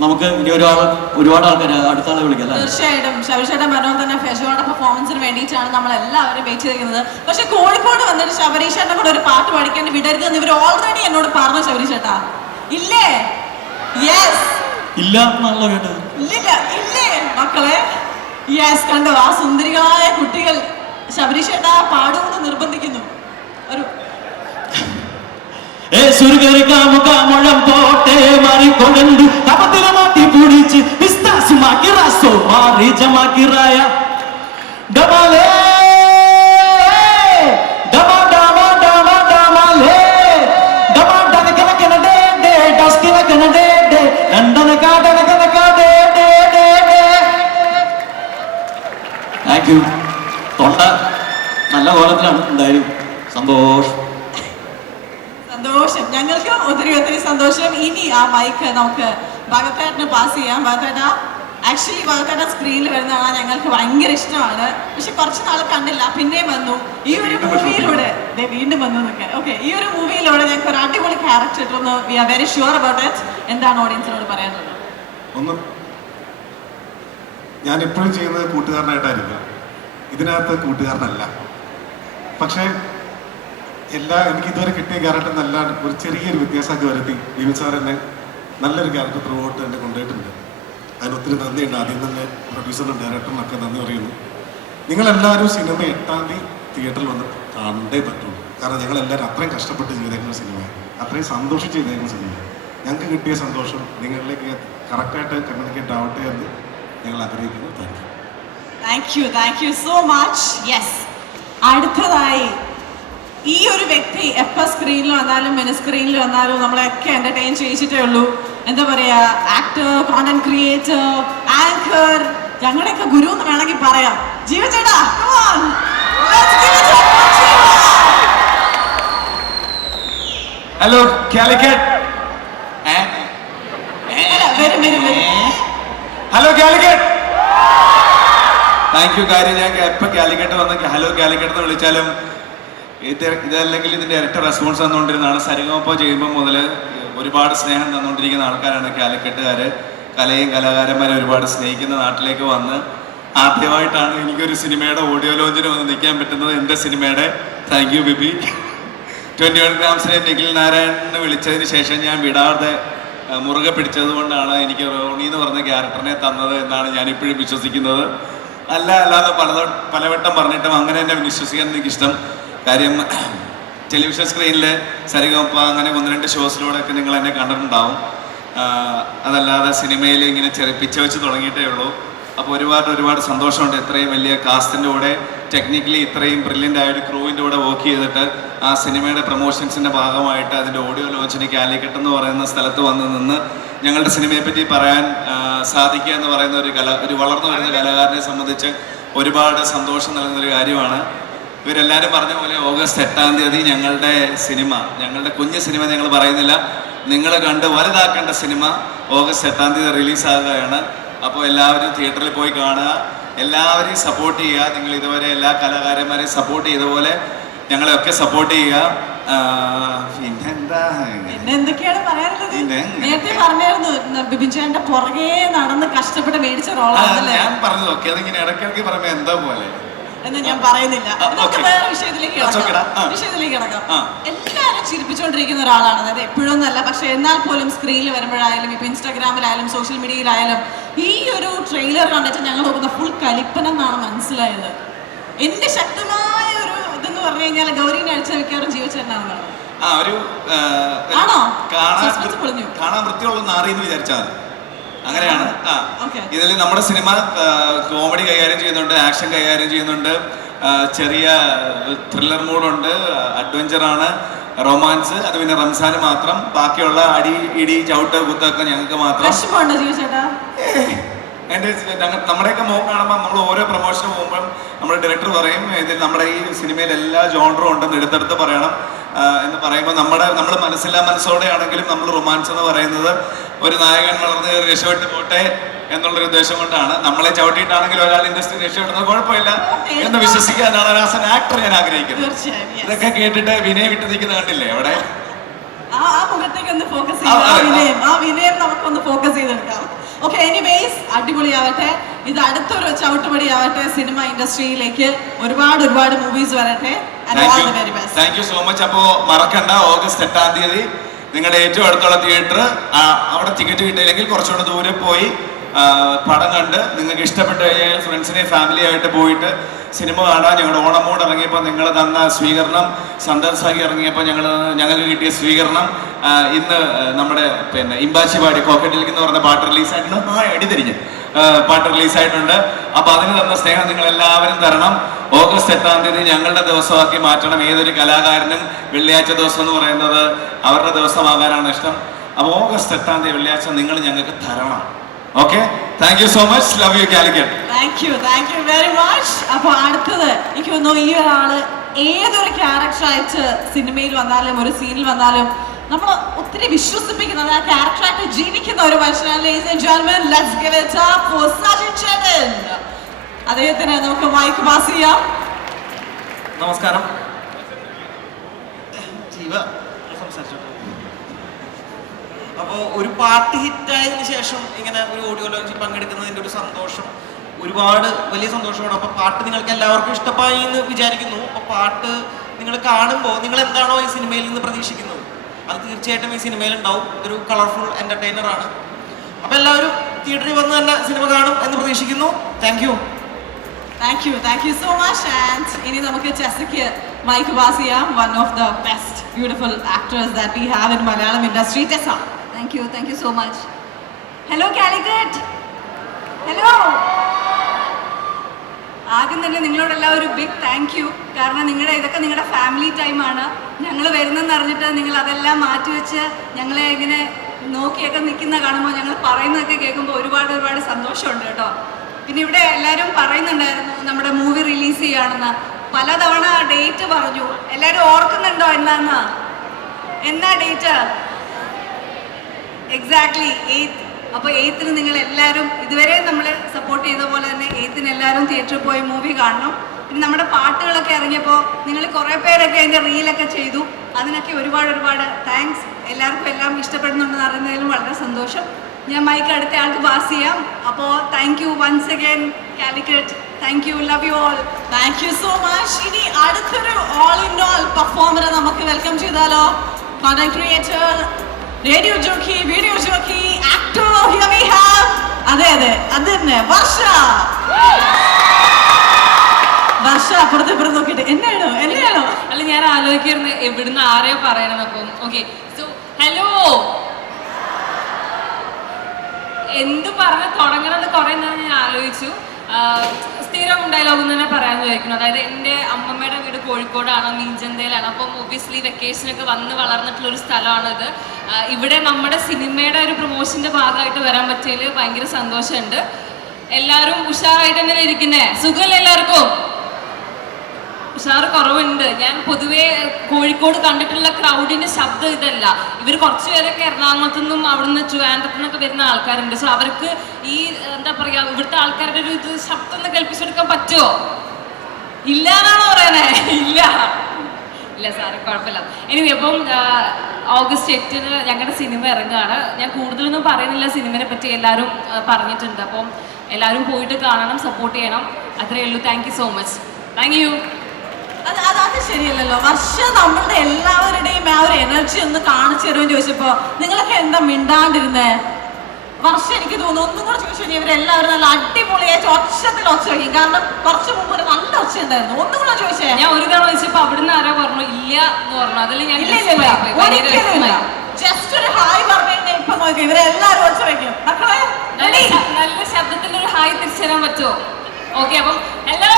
നമുക്ക് ഇനി ഒരുപാട് ആൾക്കാർ അടുത്ത ആളെ വിളിക്കാം. തീർച്ചയായിട്ടും ശബരീഷേട്ടൻ പറഞ്ഞ തന്നെ ഫെജോയുടെ പെർഫോമൻസിന് വേണ്ടിയിട്ടാണ് നമ്മൾ എല്ലാവരും വെയിറ്റ് ചെയ്തിരിക്കുന്നത്. പക്ഷെ കോഴിക്കോട് വന്നിട്ട് ശബരീഷേട്ടനെ കൂടെ ഒരു പാട്ട് പഠിക്കാൻ വിടരുതെന്ന് ഇവർ ഓൾറെഡി എന്നോട് പറഞ്ഞു. ശബരീഷേട്ടാ ഇല്ലേ? യെസ് ഇല്ല എന്നുള്ള കേട്ടത്. ഇല്ലേ മക്കളെ? യെസ്, കണ്ടോ ആ സുന്ദരികളായ കുട്ടികൾ ശബരീഷേട്ടാ പാടുമെന്ന് നിർബന്ധിക്കുന്നു. ഒരു മുഴം പോട്ടെ മാറി കൊണ്ടു കപത്തിലെ മാറ്റി പിടിച്ച് പിസ്താസുമാക്കി റസോ മാറി ജമാക്കി റായ ഡമാലേ ഡമാ ഡമാ ഡമാ ഡമാലേ ഡമാ ഡന കന കന ഡേ ഡേ ഡസ് കന കന ഡേ ഡേ രണ്ടന കാടന കന കാ ഡേ ഡേ ഡേ ഡേ. Thank you. തൊണ്ട നല്ല കോലത്തിലാണ്. എന്തായാലും സന്തോഷം. ഞങ്ങൾക്ക് ഒത്തിരി സന്തോഷം. ഇനി ആ മൈക്ക് നമുക്ക് ഭഗത്തേട്ടന് പാസ് ചെയ്യാം. ഭഗത്തേട്ടാ ആക്ച്വലി വളരെ സ്ക്രീനിൽ വരുന്ന കാണാൻ ഞങ്ങൾക്ക് ഭയങ്കര ഇഷ്ടമാണ്. പക്ഷെ കുറച്ച് നാൾ കണ്ടില്ല, പിന്നെയും വന്നു. ഈ ഒരു മൂവിയിലൂടെ വീണ്ടും വന്നു എന്നൊക്കെ. ഓക്കെ, ഈ ഒരു മൂവിയിലൂടെ ഞങ്ങൾക്ക് ഒരു അടിപൊളി ക്യാരക്ടർ ഇട്ടൊന്ന് we are very sure about it. എന്താണ് ഓഡിയൻസിനോട് പറയാനുള്ളത്? ഒന്ന്, ഞാൻ എപ്പോഴും ചെയ്യുന്നത് കൂട്ടുകാരനായിട്ടായിരിക്കും. ഇതിനകത്ത് കൂട്ടുകാരനല്ല. പക്ഷേ എനിക്ക് ഇതുവരെ കിട്ടിയ ക്യാരക്ടർ നല്ല ഒരു ചെറിയൊരു വ്യത്യാസമൊക്കെ വരുത്തി ബിബിൻ സാർ എന്നെ നല്ലൊരു ക്യാരക്ടർ ത്രൂ ഔട്ട് എന്നെ കൊണ്ടുപോയിട്ടുണ്ട്. അതിന് ഒത്തിരി നന്ദിയുണ്ട്. ആദ്യം തന്നെ പ്രൊഡ്യൂസറിനും ഡയറക്ടറിനൊക്കെ നന്ദി പറയുന്നു. നിങ്ങളെല്ലാവരും സിനിമ 8-ാം തീയതി തിയേറ്ററിൽ വന്ന് കണ്ടേ പറ്റുള്ളൂ. കാരണം ഞങ്ങളെല്ലാവരും അത്രയും കഷ്ടപ്പെട്ട് ചെയ്തേക്കുന്ന സിനിമയാണ്, അത്രയും സന്തോഷിച്ച് ചെയ്തേക്കുന്ന സിനിമയാണ്. ഞങ്ങൾക്ക് കിട്ടിയ സന്തോഷം നിങ്ങളിലേക്ക് കറക്റ്റായിട്ട് കമ്മ്യൂണിക്കേറ്റ് ആവട്ടെ എന്ന് ഞങ്ങൾ ആഗ്രഹിക്കുന്നു. Thank you so much. Yes, അടുത്തതായി ഈ ഒരു വ്യക്തി എപ്പോൾ സ്ക്രീനിൽ വന്നാലും മിനി സ്ക്രീനിൽ വന്നാലും നമ്മളെയൊക്കെ എന്റർടൈൻ ചെയ്യിച്ചിട്ടേ ഉള്ളൂ. എന്താ പറയാ, ആക്ടർ, കോണ്ടന്റ് ക്രിയേറ്റർ, ആങ്കർ, ഞങ്ങളുടെയൊക്കെ ഗുരു എന്ന് വേണമെങ്കിൽ പറയാം. ജീവചേട്ടാ, come on, let's give it up for Jiva. Hello Calicut. വരും. ഹലോ കാലിക്കറ്റ്. Thank you. കാര്യം ഞാൻ എപ്പോൾ കാലിക്കറ്റ് വന്ന് ഹലോ കാലിക്കറ്റ് എന്ന് വിളിച്ചാലും ഇതല്ലെങ്കിൽ ഇതിന്റെ ഇരട്ട റെസ്പോൺസ് തന്നുകൊണ്ടിരുന്നതാണ്. സരിഗമപ്പ ചെയ്യുമ്പോൾ മുതൽ ഒരുപാട് സ്നേഹം തന്നുകൊണ്ടിരിക്കുന്ന ആൾക്കാരാണ് കാലിക്കട്ടുകാര്. കലയും കലാകാരന്മാരെ ഒരുപാട് സ്നേഹിക്കുന്ന നാട്ടിലേക്ക് വന്ന് ആദ്യമായിട്ടാണ് എനിക്കൊരു സിനിമയുടെ ഓഡിയോ ലോഞ്ചിന് വന്ന് നിൽക്കാൻ പറ്റുന്നത്. എൻ്റെ സിനിമയുടെ താങ്ക് യു ബിബി. 21 ഗ്രാംസിനെ നിഖിൽ നാരായണനെ വിളിച്ചതിന് ശേഷം ഞാൻ വിടാതെ മുറുകെ പിടിച്ചത് കൊണ്ടാണ് എനിക്ക് റോണി എന്ന് പറഞ്ഞ ക്യാരക്ടറിനെ തന്നത് എന്നാണ് ഞാനിപ്പോഴും വിശ്വസിക്കുന്നത്. അല്ലാതെ പലവട്ടം പറഞ്ഞിട്ടും അങ്ങനെ തന്നെ വിശ്വസിക്കാൻ എനിക്കിഷ്ടം. കാര്യം ടെലിവിഷൻ സ്ക്രീനിൽ സരിഗമപ്പ അങ്ങനെ 1-2 ഷോസിലൂടെയൊക്കെ നിങ്ങൾ എന്നെ കണ്ടിട്ടുണ്ടാവും. അതല്ലാതെ സിനിമയിൽ ഇങ്ങനെ പിച്ച വെച്ച് തുടങ്ങിയിട്ടേ ഉള്ളൂ. അപ്പോൾ ഒരുപാട് സന്തോഷമുണ്ട്. ഇത്രയും വലിയ കാസ്റ്റിൻ്റെ കൂടെ ടെക്നിക്കലി ഇത്രയും ബ്രില്യൻ്റ് ആയൊരു ക്രൂവിൻ്റെ കൂടെ വർക്ക് ചെയ്തിട്ട് ആ സിനിമയുടെ പ്രൊമോഷൻസിൻ്റെ ഭാഗമായിട്ട് അതിൻ്റെ ഓഡിയോ ലോഞ്ചിന് കാലിക്കറ്റ് എന്ന് പറയുന്ന സ്ഥലത്ത് വന്ന് നിന്ന് ഞങ്ങളുടെ സിനിമയെ പറ്റി പറയാൻ സാധിക്കുക എന്ന് പറയുന്ന ഒരു വളർന്നു വരുന്ന കലാകാരനെ സംബന്ധിച്ച് ഒരുപാട് സന്തോഷം നൽകുന്നൊരു കാര്യമാണ്. ഇവരെല്ലാവരും പറഞ്ഞ പോലെ ഓഗസ്റ്റ് 8-ാം തീയതി ഞങ്ങളുടെ കുഞ്ഞു സിനിമ ഞങ്ങൾ പറയുന്നില്ല, നിങ്ങൾ കണ്ട് വലുതാക്കേണ്ട സിനിമ ഓഗസ്റ്റ് 8-ാം തീയതി റിലീസാകുകയാണ്. അപ്പോൾ എല്ലാവരും തിയേറ്ററിൽ പോയി കാണുക, എല്ലാവരെയും സപ്പോർട്ട് ചെയ്യുക. നിങ്ങൾ ഇതുവരെ എല്ലാ കലാകാരന്മാരെയും സപ്പോർട്ട് ചെയ്ത പോലെ ഞങ്ങളെയൊക്കെ സപ്പോർട്ട് ചെയ്യുക. പിന്നെ എന്തൊക്കെയാണ് പറയാനുള്ളത്? നേരത്തെ പറഞ്ഞായിരുന്നു ബിബിൻ ചേട്ടന്റെ പുറകെ നടന്ന് കഷ്ടപ്പെട്ട് മേടിച്ച റോളാണല്ലേ. ഞാൻ പറഞ്ഞത് ഓക്കെ, അതിങ്ങനെ ഇടയ്ക്കിടയ്ക്ക് പറയുമ്പോൾ എന്താ പോലെ എന്ന് ഞാൻ പറയുന്നില്ല. നമുക്ക് വേറെ വിഷയത്തിലേക്ക് കിടക്കാം. എല്ലാവരും ചിരിപ്പിച്ചുകൊണ്ടിരിക്കുന്ന ഒരാളാണ്. അതായത് എപ്പോഴും എന്നല്ല, പക്ഷെ എന്നാൽ പോലും സ്ക്രീനിൽ വരുമ്പോഴായാലും ഇപ്പൊ ഇൻസ്റ്റാഗ്രാമിലായാലും സോഷ്യൽ മീഡിയയിലായാലും ഈ ഒരു ട്രെയിലർ കണ്ടിട്ട് ഞങ്ങൾ നോക്കുന്ന ഫുൾ കലിപ്പനം എന്നാണ് മനസ്സിലായത്. എന്റെ ശക്തമായ ഒരു ഇതെന്ന് പറഞ്ഞു കഴിഞ്ഞാൽ ഗൗരീനെ അടിച്ചു വെക്കാറും ജീവചേട്ടനാണെന്നാണ്. ആണോ? കാണാൻ വൃത്തിയുള്ള നാറിയെന്ന് വിചാരിച്ചാൽ അങ്ങനെയാണ്. ഇതിൽ നമ്മുടെ സിനിമ കോമഡി കൈകാര്യം ചെയ്യുന്നുണ്ട്, ആക്ഷൻ കൈകാര്യം ചെയ്യുന്നുണ്ട്, ചെറിയ ത്രില്ലർ മൂഡുണ്ട്, അഡ്വഞ്ചറാണ്, റൊമാൻസ്. അത് പിന്നെ റംസാന് മാത്രം. ബാക്കിയുള്ള ഇടി ചവിട്ട് കുത്തൊക്കെ ഞങ്ങൾക്ക് മാത്രം. നമ്മുടെയൊക്കെ മുഖം കാണുമ്പോൾ നമ്മൾ ഓരോ പ്രൊമോഷന് പോകുമ്പോൾ നമ്മുടെ ഡയറക്ടർ പറയും ഇതിൽ നമ്മുടെ ഈ സിനിമയിൽ എല്ലാ ജോണറും ഉണ്ടെന്ന് എടുത്തെടുത്ത് പറയണം എന്ന് പറയുമ്പോൾ നമ്മൾ മനസ്സോടെ ആണെങ്കിലും നമ്മൾ റൊമാൻസ് എന്ന് പറയുന്നത് ഒരു നായകൻ വളർന്ന് രക്ഷപ്പെട്ട് പോട്ടെ എന്നുള്ളൊരു ഉദ്ദേശം കൊണ്ടാണ്. നമ്മളെ ചവിട്ടിയിട്ടാണെങ്കിൽ ഒരാൾ ഇൻഡസ്ട്രി രക്ഷപ്പെടുന്നത് കുഴപ്പമില്ല എന്ന് വിശ്വസിക്കാനാണ് ആസ് ആൻ ആക്ടർ ഞാൻ ആഗ്രഹിക്കുന്നത്. ഇതൊക്കെ കേട്ടിട്ട് വിനയം വിട്ട് നിൽക്കുന്ന കണ്ടില്ലേ അവിടെ? ആ മുഖത്തേക്ക് ഒന്ന് ഫോക്കസ് ചെയ്യാം. ആ വിനയം നമുക്കൊന്ന് ഫോക്കസ് ചെയ്തെടുക്കാം. ഓക്കെ, എനിവേസ് അടിപൊളിയാവട്ടെ. ഇത് അടുത്തൊരു ചവിട്ടുപടി ആവട്ടെ സിനിമ ഇൻഡസ്ട്രിയിലേക്ക്. ഒരുപാട് മൂവീസ് വരട്ടെ. Thank you so much. അപ്പോൾ മറക്കണ്ട, ഓഗസ്റ്റ് 8-ാം തീയതി നിങ്ങളുടെ ഏറ്റവും അടുത്തുള്ള തിയേറ്റർ, അവിടെ ടിക്കറ്റ് കിട്ടിയില്ലെങ്കിൽ കുറച്ചുകൂടെ ദൂരെ പോയി പടം കണ്ട് നിങ്ങൾക്ക് ഇഷ്ടപ്പെട്ട് കഴിഞ്ഞാൽ ഫ്രണ്ട്സിനെ ഫാമിലി ആയിട്ട് പോയിട്ട് സിനിമ കാണാൻ. ഞങ്ങളുടെ ഓണം മൂഡ് ഇറങ്ങിയപ്പോൾ നിങ്ങൾ തന്ന സ്വീകരണം, സന്ദർശകി ഇറങ്ങിയപ്പോൾ ഞങ്ങൾക്ക് കിട്ടിയ സ്വീകരണം, ഇന്ന് നമ്മുടെ പിന്നെ ഇമ്പാച്ചിപാടി കോക്കറ്റിലേക്ക് എന്ന് പറഞ്ഞ പാട്ട് റിലീസായിട്ടുണ്ട്. എടിതിരിഞ്ഞ് പാട്ട് റിലീസായിട്ടുണ്ട്. അപ്പോൾ അതിന് തന്ന സ്നേഹം നിങ്ങൾ എല്ലാവരും തരണം. ഓഗസ്റ്റ് 8-ാം തീയതി ഞങ്ങളുടെ ദിവസമാക്കി മാറ്റണം. ഏതൊരു കലാകാരനും വെള്ളിയാഴ്ച ദിവസം എന്ന് പറയുന്നത് അവരുടെ ദിവസമാകാനാണ് ഇഷ്ടം. അപ്പോൾ ഓഗസ്റ്റ് 8-ാം തീയതി വെള്ളിയാഴ്ച നിങ്ങൾ ഞങ്ങൾക്ക് തരണം. Okay, thank you so much. Love you Calicut. Thank you very much. അപ്പോൾ അടുത്തത് എനിക്ക് തോന്നുന്നു ഈ ഒരാള് ഏതൊരു ക്യാരക്ടറായിട്ട് സിനിമയിൽ വന്നാലും ഒരു സീനിൽ വന്നാലും നമ്മൾ ഒത്തിരി വിശ്വസിപ്പിക്കുന്ന ആ ക്യാരക്ടറായിട്ട് ജീവിക്കുന്ന ഒരു മനുഷ്യനാണ്. Ladies and gentlemen, let's give it up for Sajin Chetan. അദ്ദേഹത്തിന് നമുക്ക് മൈക്ക് പാസ് ചെയ്യാം. നമസ്കാരം. ജീവ സംസാരിച്ചു. അപ്പോൾ ഒരു പാട്ട് ഹിറ്റായതിനു ശേഷം ഇങ്ങനെ ഒരു ഓഡിയോ ലോഞ്ചിൽ പങ്കെടുക്കുന്നതിൻ്റെ ഒരു സന്തോഷം ഒരുപാട് വലിയ സന്തോഷമാണ്. അപ്പോൾ പാട്ട് നിങ്ങൾക്ക് എല്ലാവർക്കും ഇഷ്ടമായി എന്ന് വിചാരിക്കുന്നു. അപ്പോൾ പാട്ട് നിങ്ങൾ കാണുമ്പോൾ നിങ്ങൾ എന്താണോ ഈ സിനിമയിൽ നിന്ന് പ്രതീക്ഷിക്കുന്നത് അത് തീർച്ചയായിട്ടും ഈ സിനിമയിൽ ഉണ്ടാവും. ഇതൊരു കളർഫുൾ എൻ്റർടൈനറാണ്. അപ്പോൾ എല്ലാവരും തിയേറ്ററിൽ വന്ന് തന്നെ സിനിമ കാണും എന്ന് പ്രതീക്ഷിക്കുന്നു. Thank you. Thank you so much. And ഇനി നമുക്ക് ചെസ്സയ്ക്ക് മൈക്ക് പാസ് ചെയ്യാം. One of the best beautiful actors that we have in Malayalam industry, Tessa. Thank you so much. Hello Calicut. Hello. ആദ്യം തന്നെ നിങ്ങളോടെല്ലാം ഒരു ബിഗ് താങ്ക് യു. കാരണം ഇതൊക്കെ നിങ്ങളുടെ family ടൈമാണ്. ഞങ്ങൾ വരുന്നെന്ന് അറിഞ്ഞിട്ട് നിങ്ങൾ അതെല്ലാം മാറ്റിവെച്ച് ഞങ്ങളെ ഇങ്ങനെ നോക്കിയൊക്കെ നിൽക്കുന്ന കാണുമ്പോൾ ഞങ്ങൾ പറയുന്നതൊക്കെ കേൾക്കുമ്പോൾ ഒരുപാട് സന്തോഷമുണ്ട് കേട്ടോ. പിന്നെ ഇവിടെ എല്ലാവരും പറയുന്നുണ്ടായിരുന്നു നമ്മുടെ മൂവി റിലീസ് ചെയ്യുകയാണെന്ന്. പലതവണ ഡേറ്റ് പറഞ്ഞു. എല്ലാവരും ഓർക്കുന്നുണ്ടോ എന്നാ ഡേറ്റ്? Exactly 8th. അപ്പോൾ 8th നിങ്ങൾ എല്ലാവരും ഇതുവരെ നമ്മൾ സപ്പോർട്ട് ചെയ്ത പോലെ തന്നെ 8th എല്ലാവരും തിയേറ്ററിൽ പോയി മൂവി കാണണം. പിന്നെ നമ്മുടെ പാട്ടുകളൊക്കെ ഇറങ്ങിയപ്പോൾ നിങ്ങൾ കുറേ പേരൊക്കെ അതിൻ്റെ റീലൊക്കെ ചെയ്തു. അതിനൊക്കെ ഒരുപാട് താങ്ക്സ്. എല്ലാവർക്കും എല്ലാം ഇഷ്ടപ്പെടുന്നുണ്ടെന്ന് അറിയുന്നതിലും വളരെ സന്തോഷം. ഞാൻ മൈക്ക് അടുത്ത ആൾക്ക് പാസ് ചെയ്യാം. അപ്പോൾ thank you once again Calicut. Thank you. Love you all. Thank you so much. ഇനി അടുത്തൊരു all in all പെർഫോമറെ നമുക്ക് വെൽക്കം ചെയ്താലോ? Content creator, radio jockey, video jockey, actor. Here we have അതെ അതന്നെ വർഷ. അപ്പുറത്ത് നോക്കിയിട്ട് എന്നെയാണോ? അല്ല, ഞാൻ ആലോചിക്കായിരുന്നു എവിടുന്ന് ആരെയോ പറയണമെന്നപ്പം. ഓക്കെ, സോ ഹലോ, എന്ത് പറഞ്ഞ് തുടങ്ങണമെന്ന് കുറേ നേരം ഞാൻ ആലോചിച്ചു. സ്ഥിരം ഡയലോഗ് തന്നെ പറയാമെന്ന് ചോദിക്കുന്നു. അതായത് എൻ്റെ അമ്മമ്മയുടെ വീട് കോഴിക്കോടാണ്, മീൻചന്തയിലാണ്. അപ്പം ഒബ്വിയസ്ലി വെക്കേഷനൊക്കെ വന്ന് വളർന്നിട്ടുള്ളൊരു സ്ഥലമാണിത്. ഇവിടെ നമ്മുടെ സിനിമയുടെ ഒരു പ്രൊമോഷൻ്റെ ഭാഗമായിട്ട് വരാൻ പറ്റിയതിൽ ഭയങ്കര സന്തോഷമുണ്ട്. എല്ലാവരും ഉഷാറായിട്ട് തന്നെ ഇരിക്കുന്നേ? സുഖമല്ലേ എല്ലാവർക്കും? ഉഷാറ് കുറവുണ്ട്. ഞാൻ പൊതുവേ കോഴിക്കോട് കണ്ടിട്ടുള്ള ക്രൗഡിൻ്റെ ശബ്ദം ഇതല്ല. ഇവർ കുറച്ച് പേരൊക്കെ എറണാകുളത്തു നിന്നും അവിടുന്ന് ട്രിവാൻഡ്രത്തു നിന്നൊക്കെ വരുന്ന ആൾക്കാരുണ്ട്. സോ അവർക്ക് ഈ എന്താ പറയുക, ഇവിടുത്തെ ആൾക്കാരുടെ ഒരു ഇത് ശബ്ദം ഒന്ന് കേൾപ്പിച്ചെടുക്കാൻ പറ്റുമോ? ഇല്ല എന്നാണോ പറയണേ? ഇല്ല സാറ്, കുഴപ്പമില്ല. എനിവേ, അപ്പം August 8 ഞങ്ങളുടെ സിനിമ ഇറങ്ങുകയാണ്. ഞാൻ കൂടുതലൊന്നും പറയുന്നില്ല, സിനിമയെ പറ്റി എല്ലാവരും പറഞ്ഞിട്ടുണ്ട്. അപ്പം എല്ലാവരും പോയിട്ട് കാണണം, സപ്പോർട്ട് ചെയ്യണം. അത്രയേ ഉള്ളൂ. Thank you so much. Thank U. അത് ശരിയല്ലല്ലോ. വർഷം നമ്മളുടെ എല്ലാവരുടെയും ആ ഒരു എനർജി ഒന്ന് കാണിച്ചു തരുമെന്ന് ചോദിച്ചപ്പോ നിങ്ങളൊക്കെ എന്താ മിണ്ടാണ്ടിരുന്നേ? വർഷം എനിക്ക് തോന്നുന്നു ഒന്നും കൂടെ ചോദിച്ചു കഴിഞ്ഞാൽ ഇവരെല്ലാവരും നല്ല അടിപൊളിയായിട്ട് ഒച്ച വയ്ക്കും. കാരണം കുറച്ച് മുമ്പ് ഒരു നല്ല ഒച്ച ഉണ്ടായിരുന്നു. ഒന്നും കൂടെ ചോദിച്ചേ. ഞാൻ ഒരു തവണ ചോദിച്ചപ്പോ അവിടുന്ന് ആരോ പറഞ്ഞു ഇല്ല എന്ന് പറഞ്ഞു. അതിൽ ഞാൻ ജസ്റ്റ് ഒരു ഹായ് പറഞ്ഞു കഴിഞ്ഞാൽ ഇപ്പൊ നോക്കി ഇവരെല്ലാവരും ഒച്ച വയ്ക്കും. മക്കളെ നല്ല ശബ്ദത്തിൽ ഒരു ഹായ് തിരിച്ചു തരാൻ പറ്റുമോ? ഓക്കെ, അപ്പം hello.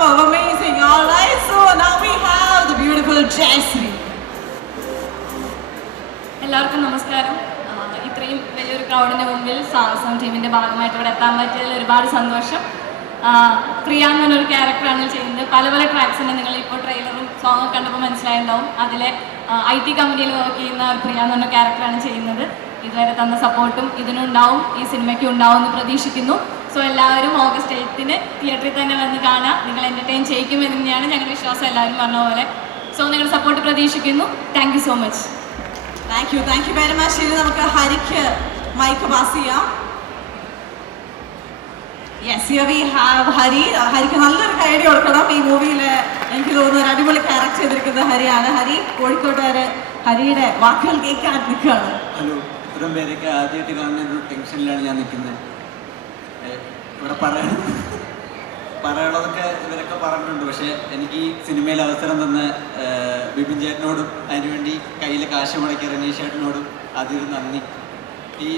Super amazing. All right, so now we have the beautiful Jayashree. എല്ലാവർക്കും നമസ്കാരം. ഇത്രയും വലിയൊരു ക്രൗഡിൻ്റെ മുമ്പിൽ സാഹസം ടീമിൻ്റെ ഭാഗമായിട്ട് ഇവിടെ എത്താൻ പറ്റിയതിൽ ഒരുപാട് സന്തോഷം. പ്രിയ എന്ന് പറഞ്ഞൊരു ക്യാരക്ടറാണ് ചെയ്യുന്നത്. പല ട്രാക്സിൻ്റെ നിങ്ങൾ ഇപ്പോൾ ട്രെയിലറും സോങ്ങൊക്കെ കണ്ടപ്പോൾ മനസ്സിലായിട്ടുണ്ടാവും. അതിലെ IT കമ്പനിയിൽ വർക്ക് ചെയ്യുന്ന ഒരു പ്രിയ എന്ന് പറഞ്ഞ ക്യാരക്ടറാണ് ചെയ്യുന്നത്. ഇതുവരെ തന്ന സപ്പോർട്ടും ഇതിനുണ്ടാവും, ഈ സിനിമയ്ക്കും ഉണ്ടാവും എന്ന് പ്രതീക്ഷിക്കുന്നു. സോ എല്ലാവരും August 8 തിയേറ്ററിൽ തന്നെ വന്ന് കാണാം. നിങ്ങൾ എൻ്റർടൈൻ ചെയ്യിക്കുമെന്ന് തന്നെയാണ് ഞങ്ങളുടെ വിശ്വാസം, എല്ലാവരും പറഞ്ഞ പോലെ. സോ നിങ്ങളുടെ സപ്പോർട്ട് പ്രതീക്ഷിക്കുന്നു. Thank you so much. Thank you very much. ഇനി നമുക്ക് ഹരിക്ക് മൈക്ക് പാസ് ചെയ്യാം. Yes, here we have Hari. ഹരിക്ക് നല്ലൊരു ഐഡിയ കൊടുക്കണം. ഈ മൂവിയിൽ എനിക്ക് തോന്നുന്നു ഒരു അടിപൊളി ക്യാരക്ടർ ചെയ്തിരിക്കുന്നത് ഹരിയാണ്. ഹരി, കോഴിക്കോട്ടുകാര് ഹരിയുടെ വാക്കുകൾ കേൾക്കാൻ നിൽക്കുകയാണ്. ഹലോ, ഇത്രയും പേരൊക്കെ ആദ്യമായിട്ട് കാണുന്ന ഒരു ടെൻഷനിലാണ് ഞാൻ നിൽക്കുന്നത്. ഇവിടെ പറയാനുള്ളതൊക്കെ ഇവരൊക്കെ പറഞ്ഞിട്ടുണ്ട്. പക്ഷേ എനിക്ക് ഈ സിനിമയിൽ അവസരം തന്ന ബിപിൻ ചേട്ടനോടും അതിനുവേണ്ടി കയ്യിൽ കാശ് മുടക്കിയ റനീഷ് ചേട്ടനോടും ആദ്യം നന്ദി. ഈ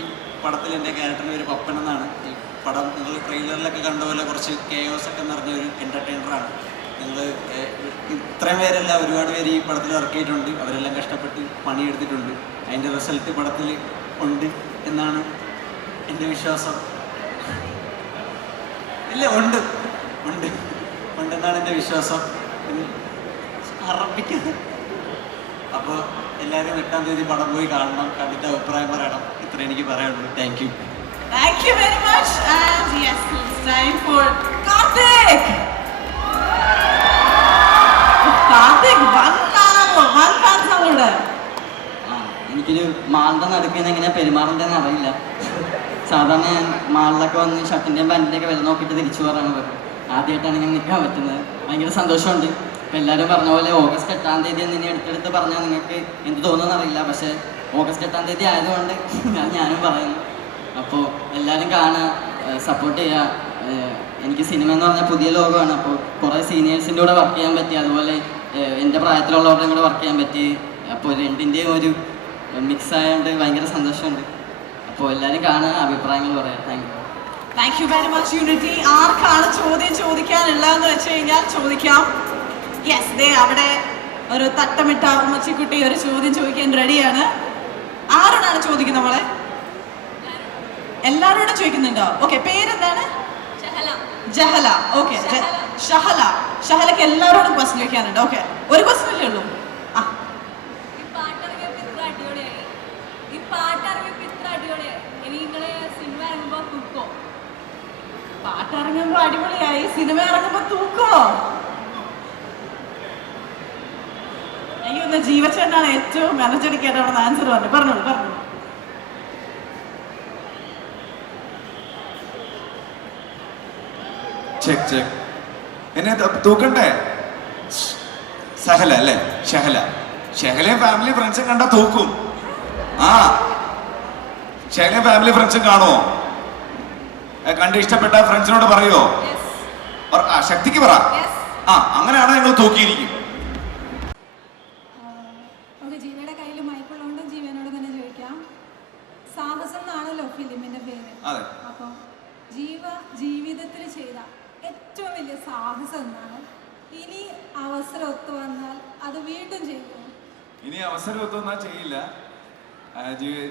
പടത്തിൽ എൻ്റെ ക്യാരക്ടറിൻ്റെ പേര് പപ്പൻ എന്നാണ്. ഈ പടം നിങ്ങൾ ട്രെയിലറിലൊക്കെ കണ്ട പോലെ കുറച്ച് കെയോസൊക്കെ നിറഞ്ഞ ഒരു എൻ്റർടൈനറാണ്. നിങ്ങൾ ഇത്രയും പേരെല്ലാം ഒരുപാട് പേര് ഈ പടത്തിൽ വർക്ക് ചെയ്തിട്ടുണ്ട്. അവരെല്ലാം കഷ്ടപ്പെട്ട് പണിയെടുത്തിട്ടുണ്ട്. അതിൻ്റെ റിസൾട്ട് പടത്തിൽ ഉണ്ട് എന്നാണ് എൻ്റെ വിശ്വാസം. ഇല്ല, ഉണ്ടെന്നാണ് എൻ്റെ വിശ്വാസം. അറപ്പിക്കുന്നത്. അപ്പോൾ എല്ലാവരും 8-ാം തീയതി പടം പോയി കാണണം, കണ്ടിട്ട് അഭിപ്രായം പറയണം. ഇത്ര എനിക്ക് പറയാനുള്ളൂ. Thank you. Thank you very much. And yes, it's time for Karthik. Karthik, one fan sound. എനിക്കൊരു മാളുടെ നടുക്കുന്ന എങ്ങനെയാണ് പെരുമാറേണ്ടതെന്ന് അറിയില്ല. സാധാരണ ഞാൻ മാളിലൊക്കെ വന്ന് ഷർട്ടിൻ്റെയും പാൻറ്റിൻ്റെയൊക്കെ വില നോക്കിയിട്ട് തിരിച്ചു പറയാൻ ആദ്യമായിട്ടാണ് ഇങ്ങനെ നിൽക്കാൻ പറ്റുന്നത്. ഭയങ്കര സന്തോഷമുണ്ട്. ഇപ്പം എല്ലാവരും പറഞ്ഞ പോലെ ഓഗസ്റ്റ് 8-ാം തീയതി എന്ന് എടുത്തെടുത്ത് പറഞ്ഞാൽ നിങ്ങൾക്ക് എന്ത് തോന്നുമെന്ന് അറിയില്ല. പക്ഷേ ഓഗസ്റ്റ് 8-ാം തീയതി ആയതുകൊണ്ട് ഞാനും പറയുന്നു. അപ്പോൾ എല്ലാവരും കാണുക, സപ്പോർട്ട് ചെയ്യുക. എനിക്ക് സിനിമ എന്ന് പറഞ്ഞാൽ പുതിയ ലോകമാണ്. അപ്പോൾ കുറേ സീനിയേഴ്സിൻ്റെ കൂടെ വർക്ക് ചെയ്യാൻ പറ്റി, അതുപോലെ എൻ്റെ പ്രായത്തിലുള്ളവരുടെയും കൂടെ വർക്ക് ചെയ്യാൻ പറ്റി. അപ്പോൾ രണ്ടിൻ്റെയും ഒരു മിക്സ് ആയതുകൊണ്ട് ഭയങ്കര സന്തോഷമുണ്ട്. അപ്പോൾ എല്ലാവരും കാണുക, അഭിപ്രായങ്ങൾ പറയാം. Thank you. Thank you very much, Unity. ആർക്കാണ് ചോദ്യം ചോദിക്കാനുള്ളതെന്ന് വെച്ച് കഴിഞ്ഞാൽ ചോദിക്കാം. യെസ്, ദേ അവിടെ ഒരു തട്ടമിട്ട ഉമ്മച്ചിക്കുട്ടി ഒരു ചോദ്യം ചോദിക്കാൻ റെഡിയാണ്. ആരോടാണ് ചോദിക്കുന്നത് നമ്മളെ? എല്ലാവരോടും ചോദിക്കുന്നുണ്ടോ? ഓക്കെ, പേരെന്താണ്? ജഹല. ഓക്കെ, ഷഹല. ഷഹലക്ക് എല്ലാവരോടും ക്വസ്റ്റ്യൻ ചോദിക്കാനുണ്ട്. ഓക്കെ, ഒരു ക്വസ്റ്റ്യൻ അല്ലേ ഉള്ളൂ? ആ, പാട്ടിറങ്ങുമ്പോ അടിപൊളിയായി, സിനിമ ഇറങ്ങുമ്പോ തൂക്കോ? അയ്യോ, ജീവച്ചേട്ടനാണ് ഏറ്റവും മെനച്ചടിക്കായിട്ട് അവിടെ ആൻസർ പറഞ്ഞോളൂ. Check check. എന്നെ തൂക്കണ്ടേ? സഹല അല്ലേ? ഷഹലയും ഫാമിലി ഫ്രണ്ട്സും കണ്ടാ തൂക്കും. ആ, ഷഹലയും ഫാമിലി ഫ്രണ്ട്സും കാണുമോ? കണ്ട് ഇഷ്ടപ്പെട്ട ഫ്രണ്ട്സിനോട് പറയുമോ? ശക്തിക്ക് പറ. ആ, അങ്ങനെയാണ് ഞങ്ങൾ തൂക്കിയിരിക്കും. ജീവയുടെ കയ്യിൽ മൈക്കുള്ളതുകൊണ്ട് ജീവനോട് തന്നെ ചോദിക്കാം. സാഹസം എന്നാണല്ലോ ഫിലിമിന്റെ പേര്. അതെ. അപ്പം ജീവിതത്തിൽ ചെയ്ത ഏറ്റവും വലിയ സാഹസം എന്നാണ്. ഇനി അവസരം ഒത്തു വന്നാൽ അത് വീണ്ടും ചെയ്യുമോ? ഇനി അവസരം ഒത്തു വന്നാൽ ചെയ്യില്ല.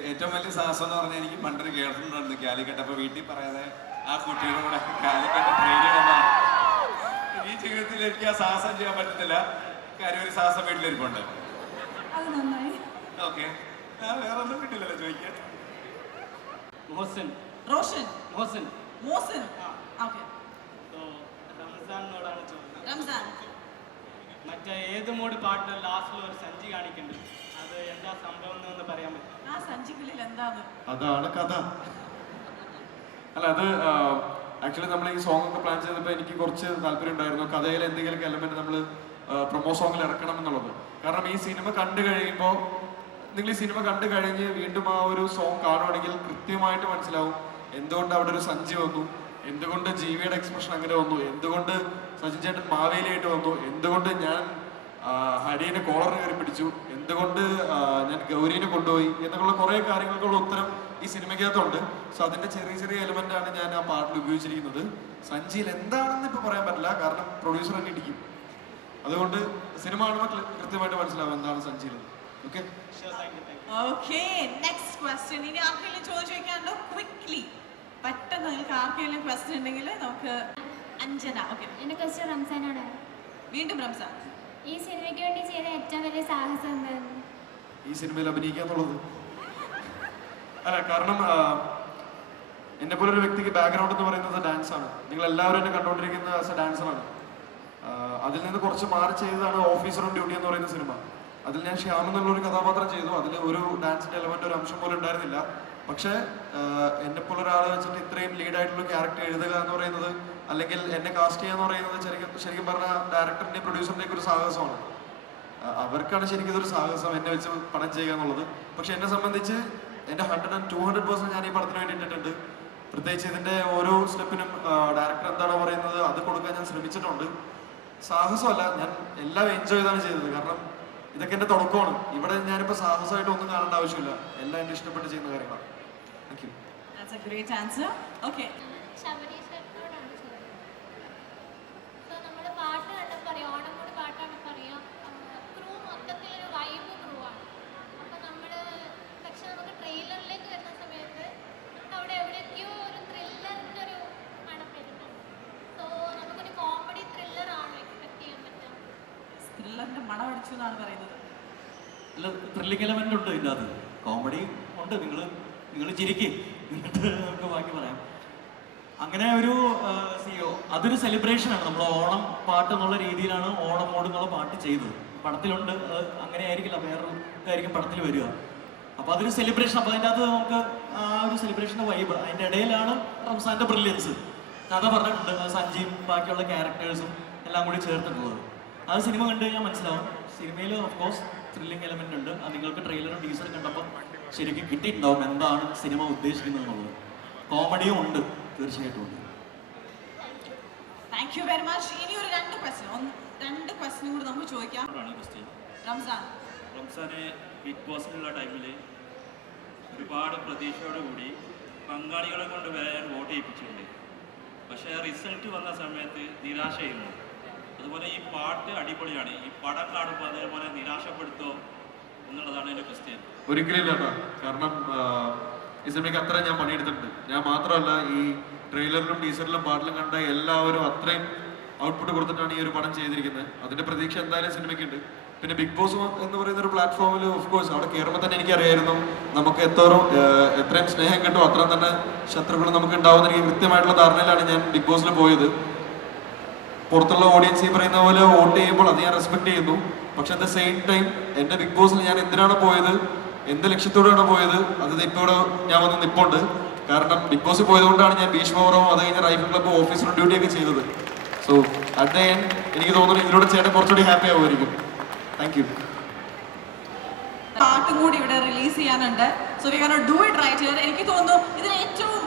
ഏറ്റവും വലിയ സാഹസം എന്ന് പറഞ്ഞാൽ എനിക്ക് പണ്ടൊരു കേട്ടിട്ടുണ്ടായിരുന്നു കാലിക്കട്ട്. അപ്പൊ വീട്ടിൽ പറയാതെ ആ കുട്ടിയുടെ കൂടെ കാലിക്കട്ട് ട്രെയിനിൽ വന്നാണ്. ഈ ജീവിതത്തിൽ എനിക്ക് ആ സാഹസം ചെയ്യാൻ പറ്റത്തില്ല. കാര്യം ഒരു സാഹസം വീട്ടിലിരിപ്പുണ്ട്. അത് നന്നായി. ഓക്കെ, വേറെ ഒന്നും കിട്ടില്ലല്ലോ ചോദിക്കാൻ. റോഷൻ. ഓക്കെ, റംസാനോടാണ് ചോദിക്കുന്നത്. റംസാൻ. മറ്റേ ഏത് മോഡ് പാട്ട് ലാസ്റ്റിൽ ഒരു സഞ്ചി കാണിക്കുന്നുണ്ട്, അത് എന്താ സംഭവം എന്ന് പറയാൻ പറ്റും? ആ സഞ്ചിക്കുള്ളിൽ എന്താണ്? അതാണ് കഥ. അല്ല, അത് ആക്ച്വലി നമ്മൾ ഈ സോങ് ഒക്കെ പ്ലാൻ ചെയ്തപ്പോൾ എനിക്ക് കുറച്ച് താല്പര്യം ഉണ്ടായിരുന്നു കഥയിൽ എന്തെങ്കിലും എലമെന്റ് നമ്മൾ പ്രൊമോ സോങ്ങിൽ ഇറക്കണം എന്നുള്ളത്. കാരണം ഈ സിനിമ കണ്ടു കഴിയുമ്പോൾ നിങ്ങൾ ഈ സിനിമ കണ്ടു കഴിഞ്ഞ് വീണ്ടും ആ ഒരു സോങ് കാണുവാണെങ്കിൽ കൃത്യമായിട്ട് മനസ്സിലാവും എന്തുകൊണ്ട് അവിടെ ഒരു സഞ്ചി വന്നു, എന്തുകൊണ്ട് ജീവിയുടെ എക്സ്പ്രഷൻ അങ്ങനെ വന്നു, എന്തുകൊണ്ട് സച്ചിൻ ചേട്ടൻ മാവേലിയായിട്ട് വന്നു, എന്തുകൊണ്ട് ഞാൻ ഹരിയെ കോളർ കയറി പിടിച്ചു, എന്തുകൊണ്ട് ഞാൻ ഗൗരീനെ കൊണ്ടുപോയി എന്നൊക്കെയുള്ള കുറേ കാര്യങ്ങൾക്കുള്ള ഉത്തരം ഈ സിനിമയ്ക്കകത്തുണ്ട്. സോ അതിന്റെ ചെറിയ ചെറിയ എലമെന്റ് ആണ് ഞാൻ ആ പാട്ടിൽ ഉപയോഗിച്ചിരിക്കുന്നത്. സഞ്ചിയിൽ എന്താണെന്ന് ഇപ്പൊ പറയാൻ പറ്റില്ല, കാരണം പ്രൊഡ്യൂസർ തന്നെ ഇടിക്കും. അതുകൊണ്ട് സിനിമ കാണുമ്പോൾ കൃത്യമായിട്ട് മനസ്സിലാവും എന്താണ് സഞ്ചിയിൽ. Okay, okay, next question. ഇനി ആർക്കെങ്കിലും ചോദിക്കാനുണ്ടോ? ക്വിക്ക്ലി പെട്ടെന്ന് നിങ്ങൾക്ക് ആർക്കെങ്കിലും ക്വസ്റ്റ്യൻ ഉണ്ടെങ്കിൽ നമുക്ക്. അഞ്ജന. ഓക്കെ, എന്റെ ക്വസ്റ്റ്യൻ റംസാനോട്. വീണ്ടും റംസാൻ. ഈ സിനിമയ്ക്ക് വേണ്ടി ചെയ്ത ഏറ്റവും വലിയ സാഹസം എന്തായിരുന്നു? ഈ സിനിമയിൽ അഭിനയിക്കാന്നുള്ളത്. അല്ല, കാരണം എന്നെ പോലെ ഒരു വ്യക്തിക്ക് ബാക്ക്ഗ്രൗണ്ട് എന്ന് പറയുന്നത് ഡാൻസ് ആണ്. നിങ്ങൾ എല്ലാവരും എന്നെ കണ്ടുകൊണ്ടിരിക്കുന്നത് ആസ് എ ഡാൻസറാണ്. അതിൽ നിന്ന് കുറച്ച് മാറി ചെയ്തതാണ് ഓഫീസർ ഓൺ ഡ്യൂട്ടി എന്ന് പറയുന്ന സിനിമ. അതിൽ ഞാൻ ശ്യാം എന്നുള്ള ഒരു കഥാപാത്രം ചെയ്തു. അതിൽ ഒരു ഡാൻസിന്റെ എലമെന്റ് ഒരു അംശം പോലും ഉണ്ടായിരുന്നില്ല. പക്ഷേ എന്നെ പോലെ ഒരാളെ വെച്ചിട്ട് ഇത്രയും ലീഡായിട്ടുള്ള ക്യാരക്ടർ എഴുതുക എന്ന് പറയുന്നത്, അല്ലെങ്കിൽ എന്നെ കാസ്റ്റ് ചെയ്യുക എന്ന് പറയുന്നത് ശരിക്കും പറഞ്ഞാൽ ഡയറക്ടറിന്റെയും പ്രൊഡ്യൂസറിന്റെയും ഒരു സാഹസമാണ്. അവർക്കാണ് ശരിക്കും ഇതൊരു സാഹസം എന്നെ വെച്ച് പടം ചെയ്യുക എന്നുള്ളത്. പക്ഷെ എന്നെ സംബന്ധിച്ച് എൻ്റെ 100% ഞാൻ ഈ പടത്തിന് വേണ്ടി ഇട്ടിട്ടുണ്ട്. പ്രത്യേകിച്ച് ഇതിന്റെ ഓരോ സ്റ്റെപ്പിനും ഡയറക്ടർ എന്താണോ പറയുന്നത് അത് കൊടുക്കാൻ ഞാൻ ശ്രമിച്ചിട്ടുണ്ട്. സാഹസമല്ല, ഞാൻ എല്ലാം എൻജോയ് ചെയ്താണ് ചെയ്തത്. കാരണം ഇതൊക്കെ എൻ്റെ തുടക്കമാണ്. ഇവിടെ ഞാനിപ്പോൾ സാഹസമായിട്ട് ഒന്നും കാണേണ്ട ആവശ്യമില്ല. എല്ലാം എൻ്റെ ഇഷ്ടപ്പെട്ട് ചെയ്യുന്ന കാര്യങ്ങളാണ്. Thank you. That's a great answer. Okay. പാട്ട് കണ്ടപ്പോൾ അറിയാം, ഓണം കൂടി പാട്ട് കണ്ടപ്പോൾ അറിയാം, ക്രൂ മൊത്തത്തിലൊരു വൈബ് ക്രൂ ആണ്. അപ്പം നമ്മൾ പക്ഷെ നമുക്ക് ട്രെയിലറിലേക്ക് വരുന്ന സമയത്ത് നമുക്ക് അവിടെ എവിടെയൊക്കെയോ ഒരു ത്രില്ലറിൻ്റെ ഒരു മണം വരുന്നുണ്ട്. സോ നമുക്കൊരു കോമഡി ത്രില്ലറാണോ എക്സ്പെക്ട് ചെയ്യാൻ പറ്റുക? ത്രില്ലറിന്റെ മണം പഠിച്ചു എന്നാണ് പറയുന്നത്. അല്ല, ത്രില്ലിംഗ് എലമെന്റ് ഉണ്ട് ഇതിൻ്റെ അത്, കോമഡി ഉണ്ട്. നിങ്ങൾ ചിരിക്കും, എന്നിട്ട് നമുക്ക് ബാക്കി പറയാം. അങ്ങനെ ഒരു അതൊരു സെലിബ്രേഷനാണ്. നമ്മൾ ഓണം പാട്ട് എന്നുള്ള രീതിയിലാണ് ഓണം മോഡ് എന്നുള്ള പാട്ട് ചെയ്തത്. പടത്തിലുണ്ട്, അങ്ങനെ ആയിരിക്കില്ല, വേറൊരു ഇതായിരിക്കും പടത്തിൽ വരിക. അപ്പോൾ അതൊരു സെലിബ്രേഷൻ. അപ്പോൾ അതിൻ്റെ അകത്ത് നമുക്ക് ആ ഒരു സെലിബ്രേഷൻ്റെ വൈബ്, അതിൻ്റെ ഇടയിലാണ് റംസാൻ്റെ ബ്രില്യൻസ്. കഥ പറഞ്ഞിട്ടുണ്ട്, സഞ്ജീവും ബാക്കിയുള്ള ക്യാരക്ടേഴ്സും എല്ലാം കൂടി ചേർത്തിട്ടുള്ളത്. അത് സിനിമ കണ്ടു കഴിഞ്ഞാൽ മനസ്സിലാവും. സിനിമയിൽ ഓഫ് കോഴ്സ് ത്രില്ലിംഗ് എലമെന്റ് ഉണ്ട്. അത് നിങ്ങൾക്ക് ട്രെയിലറും ടീസറും കണ്ടപ്പോൾ ശരിക്കും കിട്ടിയിട്ടുണ്ടാവും എന്താണ് സിനിമ ഉദ്ദേശിക്കുന്നത് എന്നുള്ളത്. കോമഡിയും ഉണ്ട്, തീർച്ചയായിട്ടും ഉണ്ട്. Thank you very much. ഇനി ഒരു രണ്ട് ക്വസ്റ്റ്യൻ കൂടി നമുക്ക് ചോദിക്കാം. റംസാനെ ബിഗ് ബോസിലുള്ള ടൈമിൽ ഒരുപാട് പ്രതീക്ഷയോടുകൂടി പങ്കാളികളെ കൊണ്ട് വരെ ഞാൻ വോട്ട് ചെയ്യിപ്പിച്ചിട്ടുണ്ട്. പക്ഷേ റിസൾട്ട് വന്ന സമയത്ത് നിരാശയായിരുന്നു. അതുപോലെ ഈ പാട്ട് അടിപൊളിയാണ്. ഈ പടം കാണുമ്പോൾ അതേപോലെ നിരാശപ്പെടുത്തോ എന്നുള്ളതാണ് എൻ്റെ ക്വസ്റ്റ്യൻ. ഒരിക്കലും ഇല്ല കേട്ടോ. കാരണം ഈ സിനിമയ്ക്ക് അത്ര ഞാൻ പണിയെടുത്തിട്ടുണ്ട്. ഞാൻ മാത്രമല്ല, ഈ ട്രെയിലറിലും ടീസറിലും പാട്ടിലും കണ്ട എല്ലാവരും അത്രയും ഔട്ട്പുട്ട് കൊടുത്തിട്ടാണ് ഈ ഒരു പടം ചെയ്തിരിക്കുന്നത്. അതിന്റെ പ്രതീക്ഷ എന്തായാലും സിനിമയ്ക്കുണ്ട്. പിന്നെ ബിഗ് ബോസ് എന്ന് പറയുന്ന ഒരു പ്ലാറ്റ്ഫോമിൽ ഓഫ് കോഴ്സ് അവിടെ കയറുമ്പോൾ തന്നെ എനിക്കറിയായിരുന്നു നമുക്ക് എത്രയും സ്നേഹം കിട്ടും അത്രയും തന്നെ ശത്രുക്കൾ നമുക്ക് ഉണ്ടാവുന്ന എനിക്ക് കൃത്യമായിട്ടുള്ള ധാരണയിലാണ് ഞാൻ ബിഗ് ബോസിൽ പോയത്. പുറത്തുള്ള ഓഡിയൻസ് ഈ പറയുന്ന പോലെ വോട്ട് ചെയ്യുമ്പോൾ അത് ഞാൻ റെസ്പെക്ട് ചെയ്യുന്നു. പക്ഷെ അറ്റ് ദ സെയിം ടൈം എൻ്റെ ബിഗ് ബോസിൽ ഞാൻ എന്തിനാണ് പോയത്, എന്ത് ലക്ഷ്യത്തോടെയാണ് പോയത്, അത് ഇപ്പോൾ ഇവിടെ ഞാൻ വന്ന് നിൽപ്പുണ്ട്. കാരണം ബിഗ് ബോസിൽ പോയതുകൊണ്ടാണ് ഞാൻ ഭീഷ്മപുരവും അത് കഴിഞ്ഞ റൈഫിൾ ക്ലബ്ബ് ഓഫീസർ ഡ്യൂട്ടിയൊക്കെ ചെയ്തത്. സോ അറ്റ് ദ എൻഡ് എനിക്ക് തോന്നുന്നു ഇതിലൂടെ ചേട്ടൻ കുറച്ചുകൂടി ഹാപ്പി ആവുമായിരിക്കും. Thank you. പാട്ടും കൂടി ഇവിടെ റിലീസ് ചെയ്യാനുണ്ട്. So we gonna do it right here. എനിക്ക് തോന്നുന്നു ഇതിന് ഏറ്റവും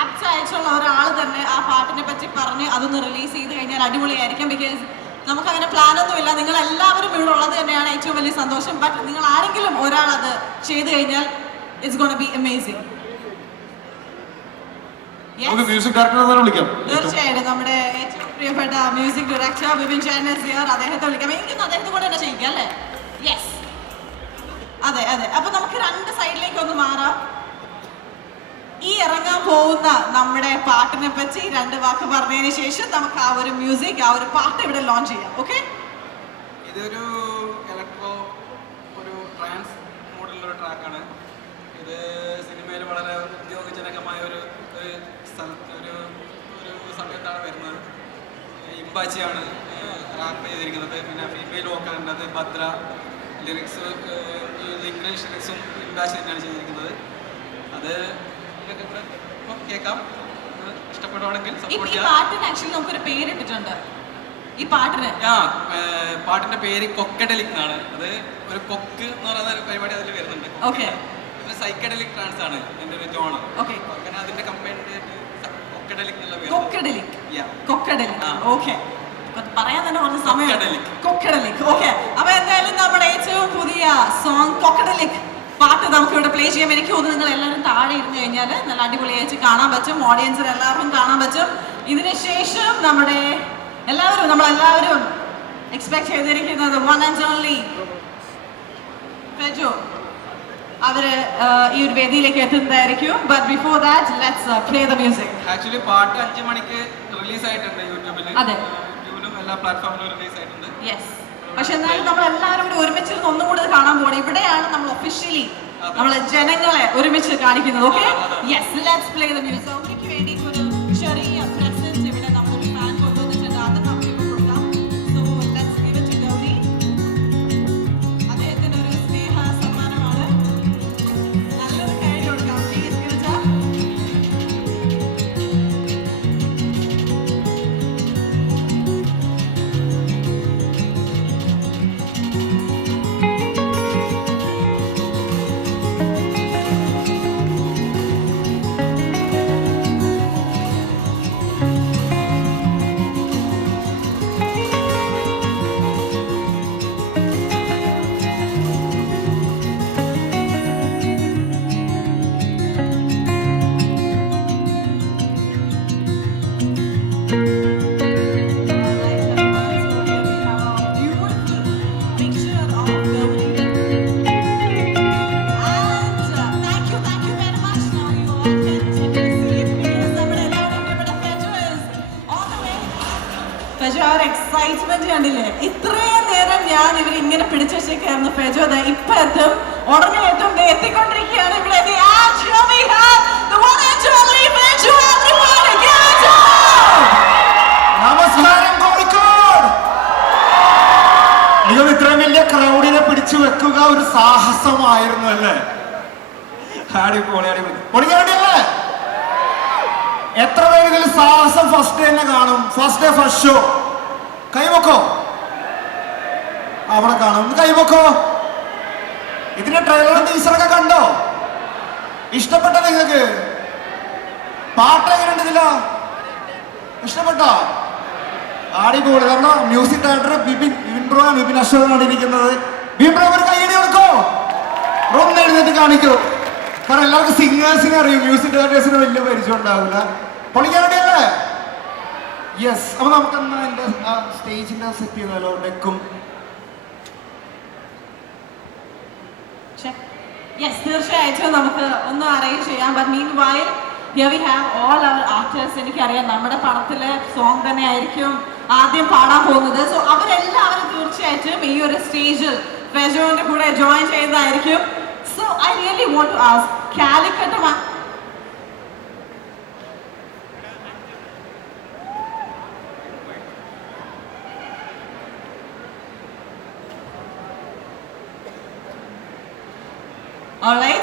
ആപ്റ്റ് ആയിട്ടുള്ള ഒരാൾ തന്നെ ആ പാട്ടിനെ പറ്റി പറഞ്ഞ് അതൊന്ന് റിലീസ് ചെയ്ത് കഴിഞ്ഞാൽ അടിപൊളിയായിരിക്കും. ബിക്കോസ് നമുക്കങ്ങനെ പ്ലാനൊന്നുമില്ല, നിങ്ങൾ എല്ലാവരും ഇവിടെ ഉള്ളത് തന്നെയാണ് ഏറ്റവും വലിയ സന്തോഷം. ബട്ട് നിങ്ങൾ ആരെങ്കിലും ഒരാൾ അത് ചെയ്ത് കഴിഞ്ഞാൽ it's gonna be amazing. Music ഡയറക്ടറെ വിളിക്കാം. തീർച്ചയായിട്ടും നമ്മുടെ ഏറ്റവും പ്രിയപ്പെട്ട മ്യൂസിക് ഡയറക്ടർ ബിപിൻ ചേട്ടൻ ഹിയർ. അദ്ദേഹത്തെ വിളിക്കാം. എനിക്കൊന്ന് അദ്ദേഹത്തെ കൂടെ തന്നെ ചെയ്യിക്കാം അല്ലേ? യെസ്, അതെ. അപ്പൊ നമുക്ക് രണ്ട് സൈഡിലേക്ക് ഒന്ന് മാറാം. ഈ ഇറങ്ങാൻ പോകുന്ന നമ്മുടെ പാട്ടിനെ പറ്റി രണ്ട് വാക്ക് പറഞ്ഞതിന് ശേഷം നമുക്ക് ആ ഒരു മ്യൂസിക്, ആ ഒരു പാട്ട് ഇവിടെ ലോഞ്ച് ചെയ്യാം. ഓക്കെ? ഇതൊരു ഇലക്ട്രോ, ഒരു ട്രാൻസ് മോഡലുള്ളൊരു ട്രാക്കാണ്. ഇത് സിനിമയിൽ വളരെ ഉദ്യോഗജനകമായ ഒരു സമയത്താണ് വരുന്നത്. ഇമ്പാച്ചിയാണ് റാപ്പ് ചെയ്തിരിക്കുന്നത്. പിന്നെ ഫീമെയിൽ വോക്കലുണ്ട് ഭദ്ര. ലിറിക്സ് ഇംഗ്ലീഷ് ലിറിക്സും ഇമ്പാച്ചി തന്നെയാണ് ചെയ്തിരിക്കുന്നത്. അത് കേൾക്കാം, ഇഷ്ടപ്പെടുവാണെങ്കിൽ സപ്പോർട്ട് ചെയ്യാം. പാട്ടിന് ആക്ച്വലി നമുക്കൊരു പേരിട്ടിട്ടുണ്ട്. ഈ പാട്ടിന് പാട്ടിന്റെ പേര് കൊക്കഡലിക് എന്നാണ്. അത് ഒരു കൊക്ക് എന്ന് പറയുന്ന ഒരു പരിപാടി അതിൽ വരുന്നുണ്ട്. ഓക്കെ. സൈക്കഡലിക് ട്രാൻസ് ആണ് എൻ്റെ ഒരു ജോണ്. ഓക്കെ. അങ്ങനെ അതിന്റെ കമ്പൈൻഡ് കൊക്കഡലിക് എന്നുള്ള പേര്. കൊക്കഡലിക്. ഓക്കെ. പറയാൻ തന്നെ കുറച്ച് സമയം. കൊക്കഡലിക്. ഓക്കെ. അപ്പൊ എന്തായാലും നമ്മുടെ ഏറ്റവും പുതിയ സോങ് കൊക്കഡലിക് പാട്ട് നമുക്ക് ഇവിടെ പ്ലേ ചെയ്യാം. എനിക്ക് തോന്നുന്നു നിങ്ങൾ എല്ലാവരും താഴെ ഇരുന്ന് കഴിഞ്ഞാൽ നല്ല അടിപൊളിയായിട്ട് കാണാൻ പറ്റും. ഓഡിയൻസിന് എല്ലാവർക്കും കാണാൻ പറ്റും. ഇതിന് ശേഷം നമ്മളെല്ലാവരും എക്സ്പെക്ട് ചെയ്തിരിക്കുന്നത് വൺ ആൻഡ് ഓൺലി ഫെജോ അവര് ഈ ഒരു വേദിയിലേക്ക് എത്തുന്നതായിരിക്കും. But before that let's play the music. Actually പാട്ട് 5 മണിക്ക് റിലീസ് ആയിട്ടുണ്ട് യൂട്യൂബിൽ. അതെ, യൂട്യൂബിലും എല്ലാ പ്ലാറ്റ്ഫോമിലും റിലീസ് ആയിട്ടുണ്ട്. യെസ്. പക്ഷെ എന്നാലും നമ്മൾ എല്ലാവരും കൂടി ഒരുമിച്ചിരുന്ന് ഒന്നും കൂടി കാണാൻ പോകണം. ഇവിടെയാണ് നമ്മൾ ഒഫീഷ്യലി നമ്മൾ ജനങ്ങളെ ഒരുമിച്ച് കാണിക്കുന്നത്. Okay? Yes, let's play the music. സൗമ്യയ്ക്ക് വേണ്ടി ഒരു ചെറിയ പ്രസൻസ് ഇവിടെ നമ്മളൊരു ഫാൻ കൊണ്ടുവന്നിട്ടുണ്ട്. അത് നമുക്ക് ഇപ്പോൾ കൊടുക്കാം. So let's give it to Gauri. അദ്ദേഹത്തിന് ഒരു സ്നേഹ സമ്മാനമാണ്. നല്ലൊരു കൈ കൊടുക്കാം പ്ലീസ് ഗിരിജ. എക്സൈറ്റ്മെന്റ് കണ്ടില്ലേ? ഇത്രയും നേരം ഞാൻ ഇവരിങ്ങനെ പിടിച്ചു വെച്ചേക്കായിരുന്നു. ഫെജോ ഇപ്പൊ എത്തും, ഉടനെ എത്തും, എത്തിക്കൊണ്ടിരിക്കുകയാണ് ഇവിടെ. നമസ്കാരം കോഴിക്കോട്. നിങ്ങൾ ഇത്രയും വലിയ ക്രൗഡിനെ പിടിച്ചു വെക്കുക ഒരു സാഹസമായിരുന്നു അല്ലേ? പൊളിക്കാടിയല്ലേ? എത്ര പേര് ഇതിൽ സാഹസം ഫസ്റ്റ് തന്നെ കാണും? ഫസ്റ്റ് ഡേ ഫസ്റ്റ് ഷോ കൈവക്കോ, അവിടെ കാണും. കൈവക്കോ. ഇതിന്റെ ട്രെയിലറും ടീച്ചറൊക്കെ കണ്ടോ? ഇഷ്ടപ്പെട്ട നിങ്ങൾക്ക്? പാട്ട് എങ്ങനെയുണ്ട് ഇതില? ഇഷ്ടപ്പെട്ടോ? അടിപൊളി. നമ്മുടെ മ്യൂസിക് ഡയറക്ടർ ബിപിൻ ബ്രോ ആണ്, ബിപിൻ അശോകാണ് ഇരിക്കുന്നത്. ബിപിൻ ബ്രോ ഒരു കൈയടി കൊടുക്കോ, ഒന്ന് എഴുന്നേറ്റ് കാണിക്കോ. കാരണം എല്ലാവർക്കും സിംഗേഴ്സിനെ അറിയും, മ്യൂസിക് ഡയറക്ടേഴ്സിന് വലിയ പരിചയം ഉണ്ടാവില്ല. പൊളിക്കാടിയല്ലേ? യെസ്. അപ്പൊ നമുക്ക് എന്നാ എന്റെ സ്റ്റേജിന്റെ സെറ്റ് ചെയ്താലോ? ഡെക്കും തീർച്ചയായിട്ടും നമുക്ക് ഒന്ന് അറേഞ്ച് ചെയ്യാം. But meanwhile here we have all our actors. എനിക്കറിയാം നമ്മുടെ പടത്തിലെ സോങ് തന്നെ ആയിരിക്കും ആദ്യം പാടാൻ പോകുന്നത്. സോ അവരെല്ലാവരും തീർച്ചയായിട്ടും ഈ ഒരു സ്റ്റേജിൽ ഫെജോന്റെ കൂടെ ജോയിൻ ചെയ്യുന്നതായിരിക്കും. So I really want to ask Calicut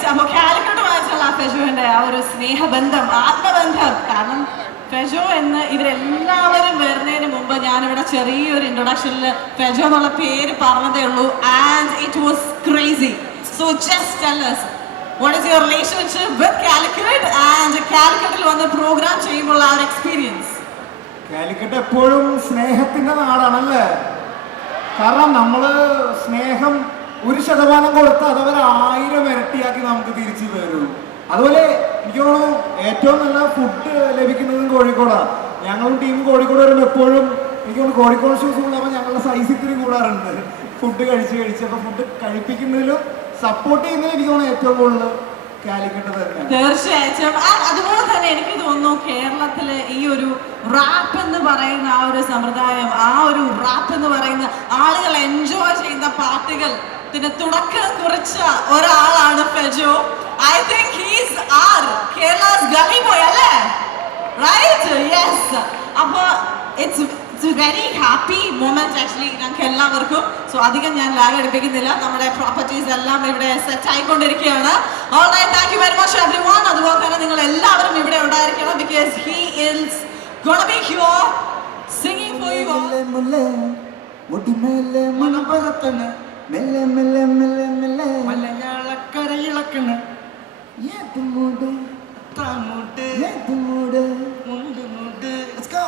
അപ്പൊ കാലിക്കട്ടുമായിട്ടുള്ള ഫെജോന്റെ ആ ഒരു സ്നേഹബന്ധം, ആത്മബന്ധം. കാരണം ഫെജോ എന്ന് ഇവരെല്ലാവരും വരുന്നതിന് മുമ്പ് ഞാനിവിടെ ചെറിയൊരു ഇൻട്രൊഡക്ഷനിൽ ഫെജോ എന്നുള്ള പേര് പറഞ്ഞതേ ഉള്ളൂ. And it was crazy. So just tell us what is your relationship with Calicut and കാലിക്കറ്റിൽ വന്ന് പ്രോഗ്രാം ചെയ്യുമ്പോൾ ആ ഒരു എക്സ്പീരിയൻസ്? കാലിക്കറ്റ് എപ്പോഴും സ്നേഹത്തിന്റെ നാടാണല്ലേ? കാരണം നമ്മള് സ്നേഹം 1% കൊടുത്ത് അതവർ 1000 ഇരട്ടിയാക്കി നമുക്ക് തിരിച്ചു തരും. അതുപോലെ എനിക്ക് തോന്നുന്നു ഏറ്റവും നല്ല ഫുഡ് ലഭിക്കുന്നതും കോഴിക്കോടാണ്. ഞങ്ങളും ടീം കോഴിക്കോട് വരുമ്പോൾ എപ്പോഴും എനിക്ക് തോന്നുന്നു കോഴിക്കോട് ഷൂസ് കൊണ്ടുമ്പോൾ ഞങ്ങളുടെ സൈസ് ഇത്തിരി കൂടാറുണ്ട്. ഫുഡ് കഴിച്ച് അപ്പൊ ഫുഡ് കഴിപ്പിക്കുന്നതിലും സപ്പോർട്ട് ചെയ്യുന്നതിലും എനിക്ക് തോന്നുന്നു ഏറ്റവും കൂടുതൽ കാലിക്കട്ട് തന്നെ. തീർച്ചയായിട്ടും. അതുപോലെ തന്നെ എനിക്ക് തോന്നുന്നു കേരളത്തിലെ ഈ ഒരു റാപ്പ് എന്ന് പറയുന്ന ആ ഒരു സമ്പ്രദായം, ആ ഒരു റാപ്പ് എന്ന് പറയുന്ന ആളുകൾ എൻജോയ് ചെയ്യുന്ന പാട്ടുകൾ തുടക്കം കുറിച്ച ഒരാളാണ് Fejo. I think he's our Kerala's gully boy അല്ലേ? റൈറ്റ്? യെസ്. അപ്പൊ it's very happy moment actually ഞങ്ങൾക്ക് എല്ലാവർക്കും. സോ അധികം ഞാൻ ലാഗ് എടുപ്പിക്കുന്നില്ല, നമ്മുടെ പ്രോപ്പർട്ടീസ് എല്ലാം ഇവിടെ സെറ്റ് ആയിക്കൊണ്ടിരിക്കുകയാണ്. Alright, thank you very much everyone. അതുപോലെ തന്നെ നിങ്ങൾ എല്ലാവരും ഇവിടെ ഉണ്ടായിരിക്കണം, because he is gonna be here singing for you. മെല്ലെ മെല്ലെ മെല്ലെ മെല്ലെ മലയാളക്കരയിളക്കണ് ഏതുമൂട് താമൂട് ഏതുമൂട് മുണ്ട് മൂട്. Let's go.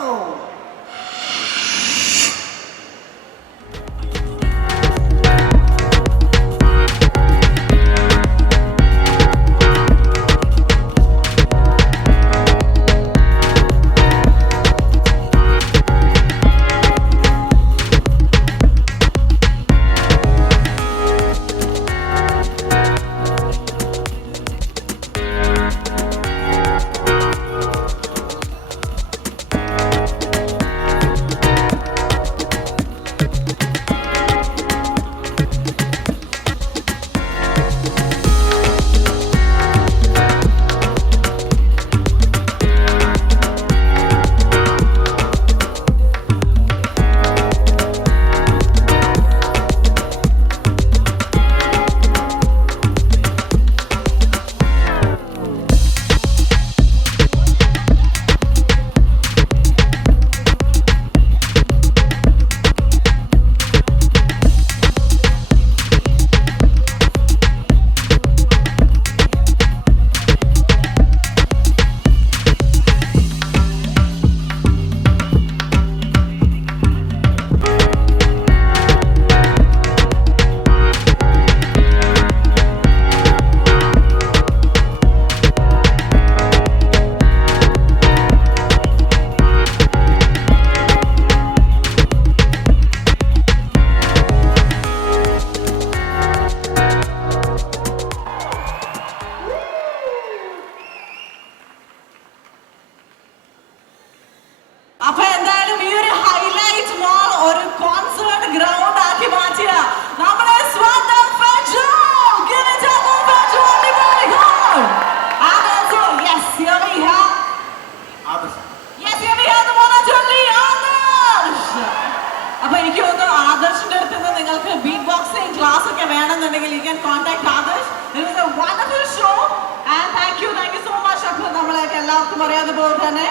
പറയുന്നത് തന്നെ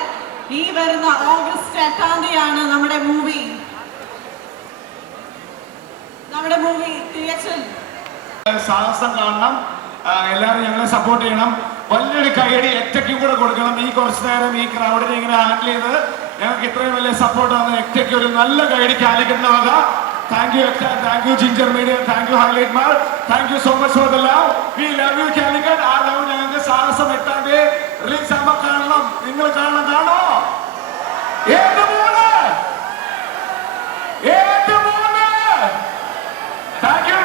ഈ വരുന്ന ഓഗസ്റ്റ് 8-ാം തീയതിയാണ് നമ്മുടെ മൂവി തിയേറ്ററിൽ. സാഹസം കാണണം, എല്ലാവരും ഞങ്ങളെ സപ്പോർട്ട് ചെയ്യണം. വലിയൊരു കൈയടി ഒറ്റയ്ക്കും കൂടെ കൊടുക്കണം. ഈ കുറച്ചു നേരം ഈ ക്രൗഡിനെ ഇങ്ങനെ ഹാൻഡിൽ ചെയ്ത് ഞങ്ങൾക്ക് ഇത്രയും വലിയ സപ്പോർട്ട് വന്ന ഒറ്റയ്ക്ക് ഒരു നല്ല കൈയടി കാലിക്കറ്റിന്റെ വക. Thank you Ekta, thank you ginger media, thank you highlight mall, thank you so much for the love. We love you Calicut. ആ ലവ് ഞങ്ങൾക്ക് സാഹസം 8-ാം തീയതി റിലീസ് ആകുമ്പോൾ കാണണം. നിങ്ങൾ കാണോ? ഏത് മൂന്ന് താങ്ക് യു.